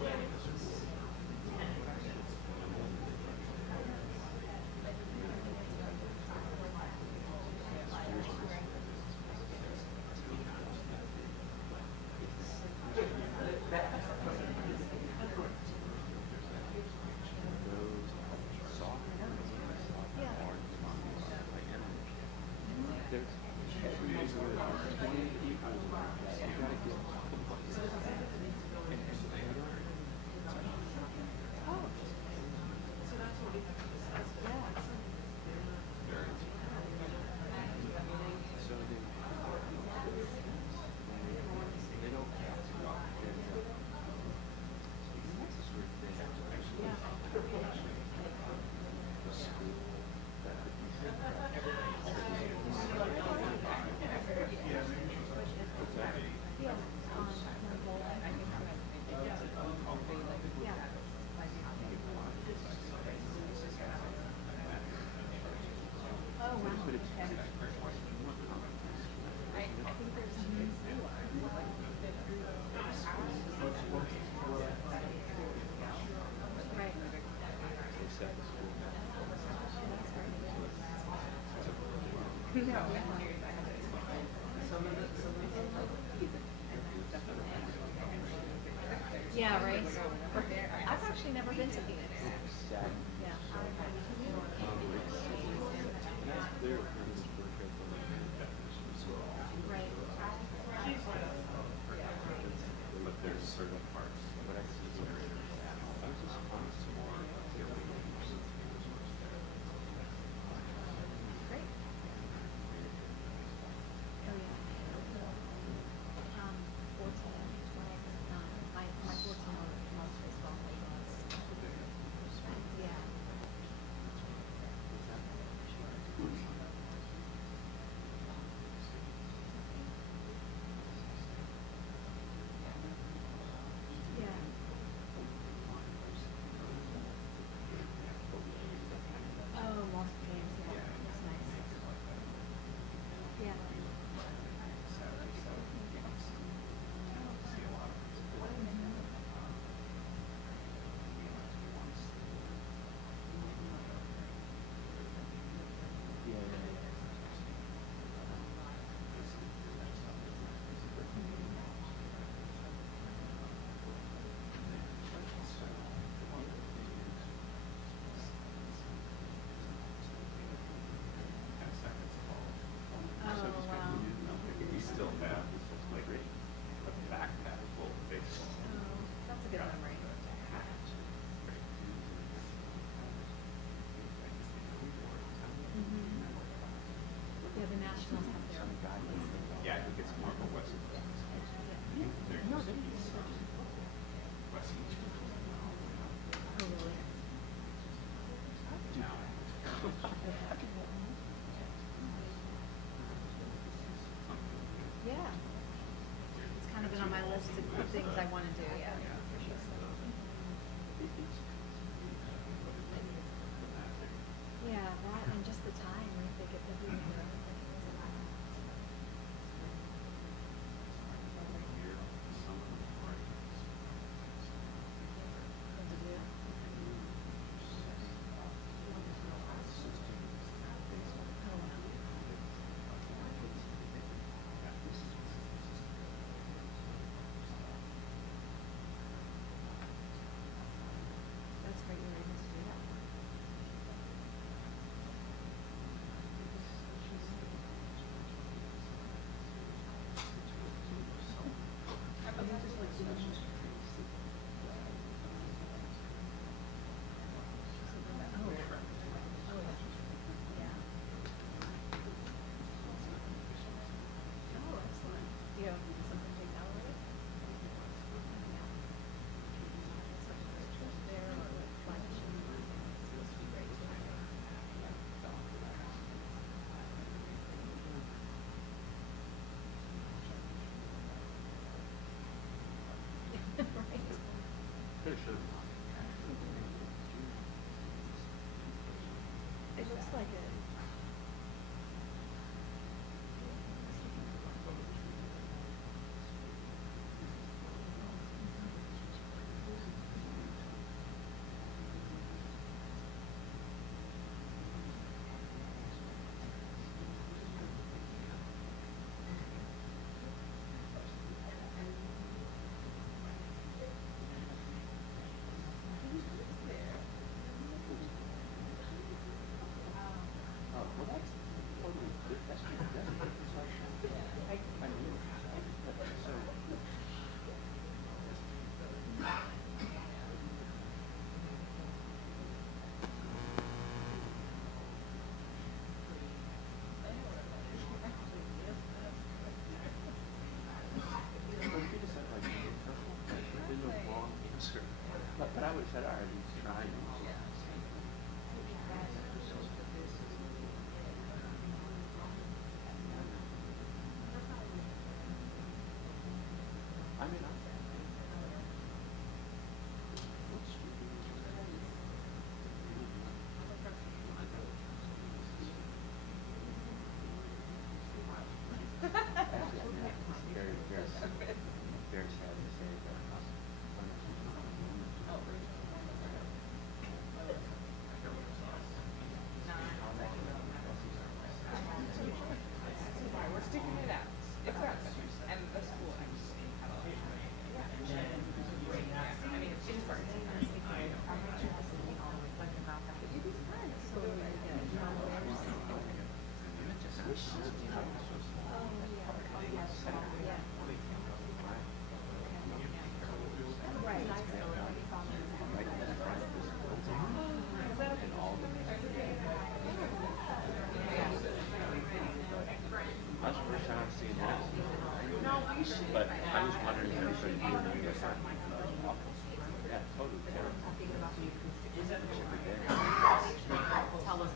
Yeah, right. I've actually never been to Phoenix. Yeah. Right. But there's certain parts, what I see here, I was just honest more. Great. Oh, yeah. 14, my 14-year-old loves baseball. Yeah. Yeah. Oh, multiple games, yeah. That's nice. Yeah. Oh, wow. We still have like a backpack full of baseball. Oh, that's a good memory. Yeah, the Nationals have their Yeah, I think it's more of a West Coast. Oh, really? Yeah. It's kind of been on my list of things I want to do, yeah. Yeah, that and just the time, right? They get the food and everything. What to do? Oh, wow. That's great you're able to do that. Oh, excellent. Do you have something picked out already? Yeah. It's like a road trip there or like fly fishing. It's supposed to be great too. Right. It looks like it. I was wondering if anybody knew that we were starting. Yeah, totally terrible. Tell us.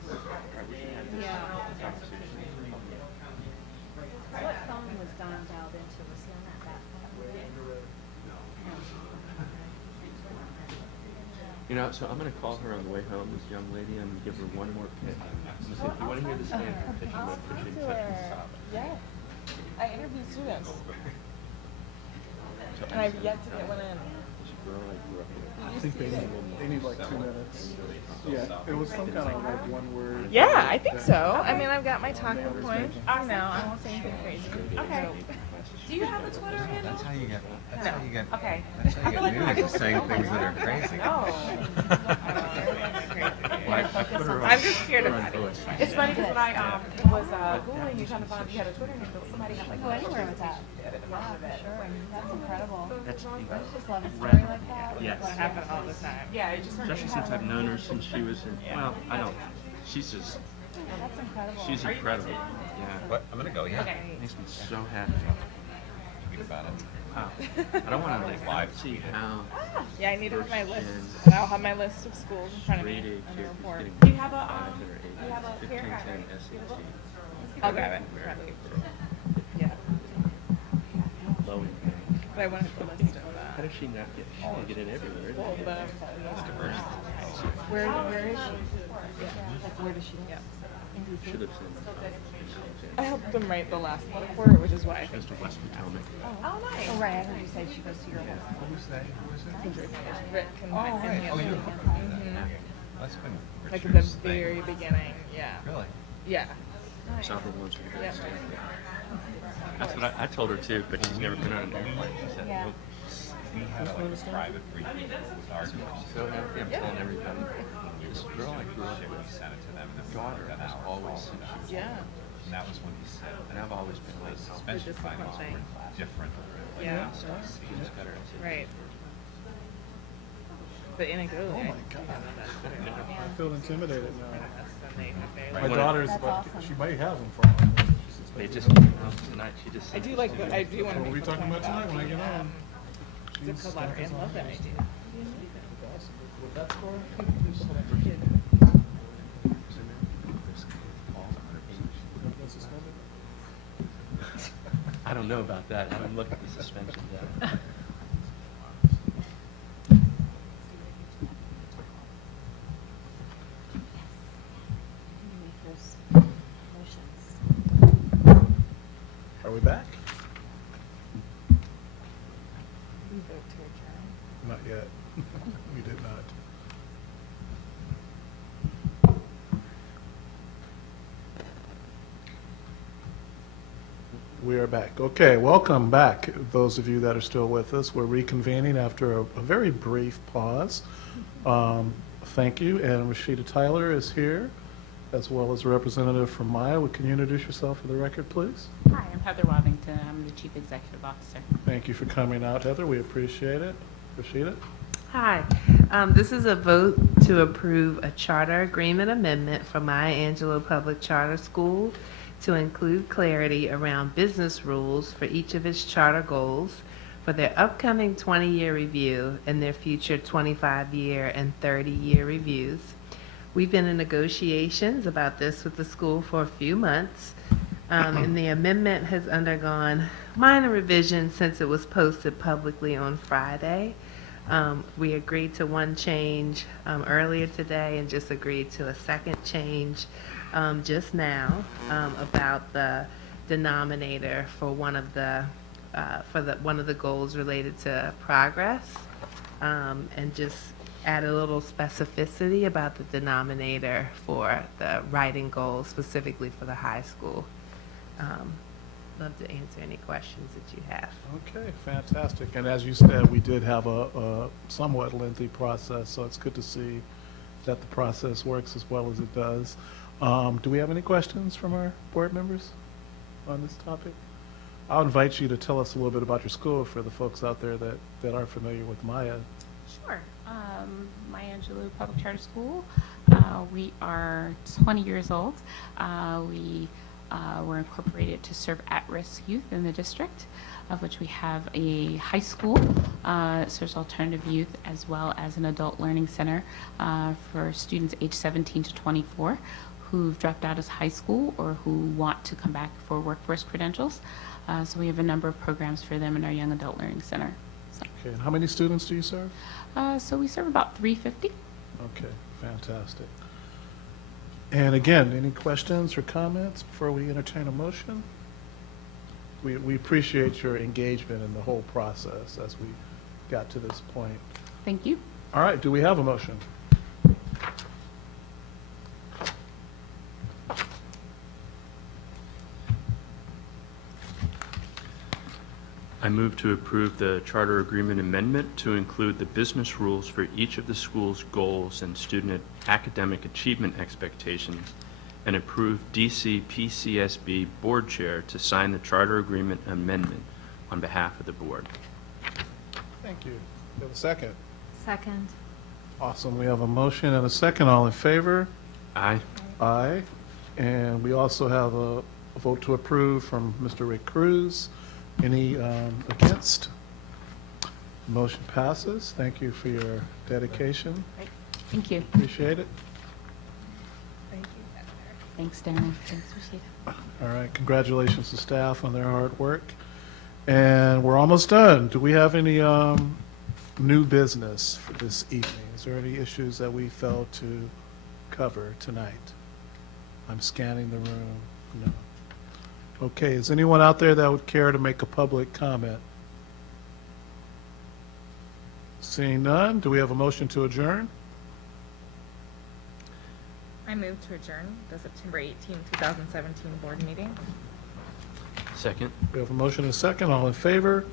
What phone was Don dialed into? Was he on that backpack? You know, so I'm going to call her on the way home, this young lady. I'm going to give her one more pitch. I'm going to say, do you want to hear the Stanford pitch? I'm going to push it and touch the top. Yeah. I interviewed students. So And I've yet to get one in. This girl I grew up with. I think they need like 2 minutes. Yeah, it was some kind of like one word. Yeah, I think so. I mean, I've got my talking points. I know, I won't say anything crazy. Okay. Do you have a Twitter handle? That's how you get. That's No. how you get. Okay. That's how you get news. Is saying things that are crazy. No. Well, I'm just scared of that. It's funny because when I was Googling you trying to find if you had a Twitter handle, somebody had like, Go anywhere with that. Yeah, Sure, that's incredible. That's I just love a right. story like that. Yes. That happens all the time. Yeah, it just Especially since I've known her since she was in, well, I don't, she's just, That's incredible. she's incredible. Yeah. What? I'm gonna go. Yeah. Makes me so happy. Tweet about it. Wow. I don't want to like live see how Yeah, I need to have my first list, gen and I'll have my list of schools in front of me straight A on the kid who's report. getting Do you have a 5 or 8, you have a 15, haircut, 10 right? SAT. I'll grab it. American Yeah. low income. But I wanted the list of How does she not get? She can get in everywhere. well, but I'm most diverse. Where is she? Like, where does she live? In She DC? lives in I helped them write the last one for it, which is why I Goes to West Potomac. Oh, nice. Oh, right, I heard you say she goes to your house. Who's that? Who's it? Rick and Oh, right. Oh, you. Mhm. That's been Like at Richard's the thing. very beginning, yeah. Really? Yeah. Several ones are going Yeah. to Stanford. That's what I told her too, but she's never been on an airplane. She said, Yeah. nope. We had like a private briefing with our girls. So happy. I'm telling everybody. This girl I grew up She with, sent it to them. the daughter has always said she was Yeah. And that was when he said and I've always been the like, suspension discipline findings thing. were different. Like, Yeah. we started seeing she's it. better. I said, Right. But anecdotally, Oh my God. I feel intimidated now. My Right. daughter's, That's but awesome. she might have them for me. They just came out tonight. She just. I do like the, I do want to What are we make the talking point about tonight when I get on? Zip code lottery, I love that idea. With that score? I don't know about that. I haven't looked at the suspension yet. Are we back? We vote to adjourn. Not yet. We did not. We are back. Okay, welcome back, those of you that are still with us. We're reconvening after a very brief pause. Thank you, and Rashida Tyler is here, as well as a representative from Maya. Can you introduce yourself for the record, please? Hi, I'm Heather Waddington. I'm the Chief Executive Officer. Thank you for coming out, Heather. We appreciate it. Rashida? Hi. This is a vote to approve a charter agreement amendment for Maya Angelou Public Charter School to include clarity around business rules for each of its charter goals for their upcoming 20-year review and their future 25-year and 30-year reviews. We've been in negotiations about this with the school for a few months, and the amendment has undergone minor revisions since it was posted publicly on Friday. We agreed to one change earlier today and just agreed to a second change just now about the denominator for one of the goals related to progress, and just add a little specificity about the denominator for the writing goal specifically for the high school. Love to answer any questions that you have. Okay, fantastic. And as you said, we did have a somewhat lengthy process, so it's good to see that the process works as well as it does. Do we have any questions from our board members on this topic? I'll invite you to tell us a little bit about your school for the folks out there that aren't familiar with Maya. Sure. Maya Angelou Public Charter School. We are 20 years old. We were incorporated to serve at-risk youth in the district. of which we have a high school, serves alternative youth, as well as an adult learning center for students aged 17 to 24 who've dropped out of high school or who want to come back for workforce credentials. So we have a number of programs for them in our Young Adult Learning Center. So, Okay, and how many students do you serve? so we serve about 350. Okay, fantastic. And again, any questions or comments before we entertain a motion? We appreciate your engagement in the whole process as we got to this point. Thank you. All right, do we have a motion? I move to approve the charter agreement amendment to include the business rules for each of the school's goals and student academic achievement expectations, and approve DC PCSB board chair to sign the charter agreement amendment on behalf of the board. Thank you. We have a second. Second. Awesome. We have a motion and a second. All in favor? Aye. Aye. And we also have a vote to approve from Mr. Rick Cruz. Any against? Motion passes. Thank you for your dedication. Thank you. Appreciate it. Thank you. Thanks, Darren. Thanks, Rashida. All right. Congratulations to staff on their hard work. And we're almost done. Do we have any new business for this evening? Is there any issues that we failed to cover tonight? I'm scanning the room. No. Okay, is anyone out there that would care to make a public comment? Seeing none, do we have a motion to adjourn? I move to adjourn the September 18, 2017 board meeting. Second. We have a motion and a second. All in favor?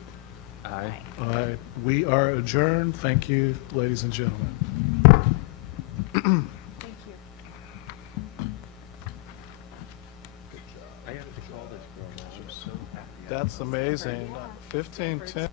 Aye. Aye. We are adjourned. Thank you, ladies and gentlemen. That's amazing. 15:10.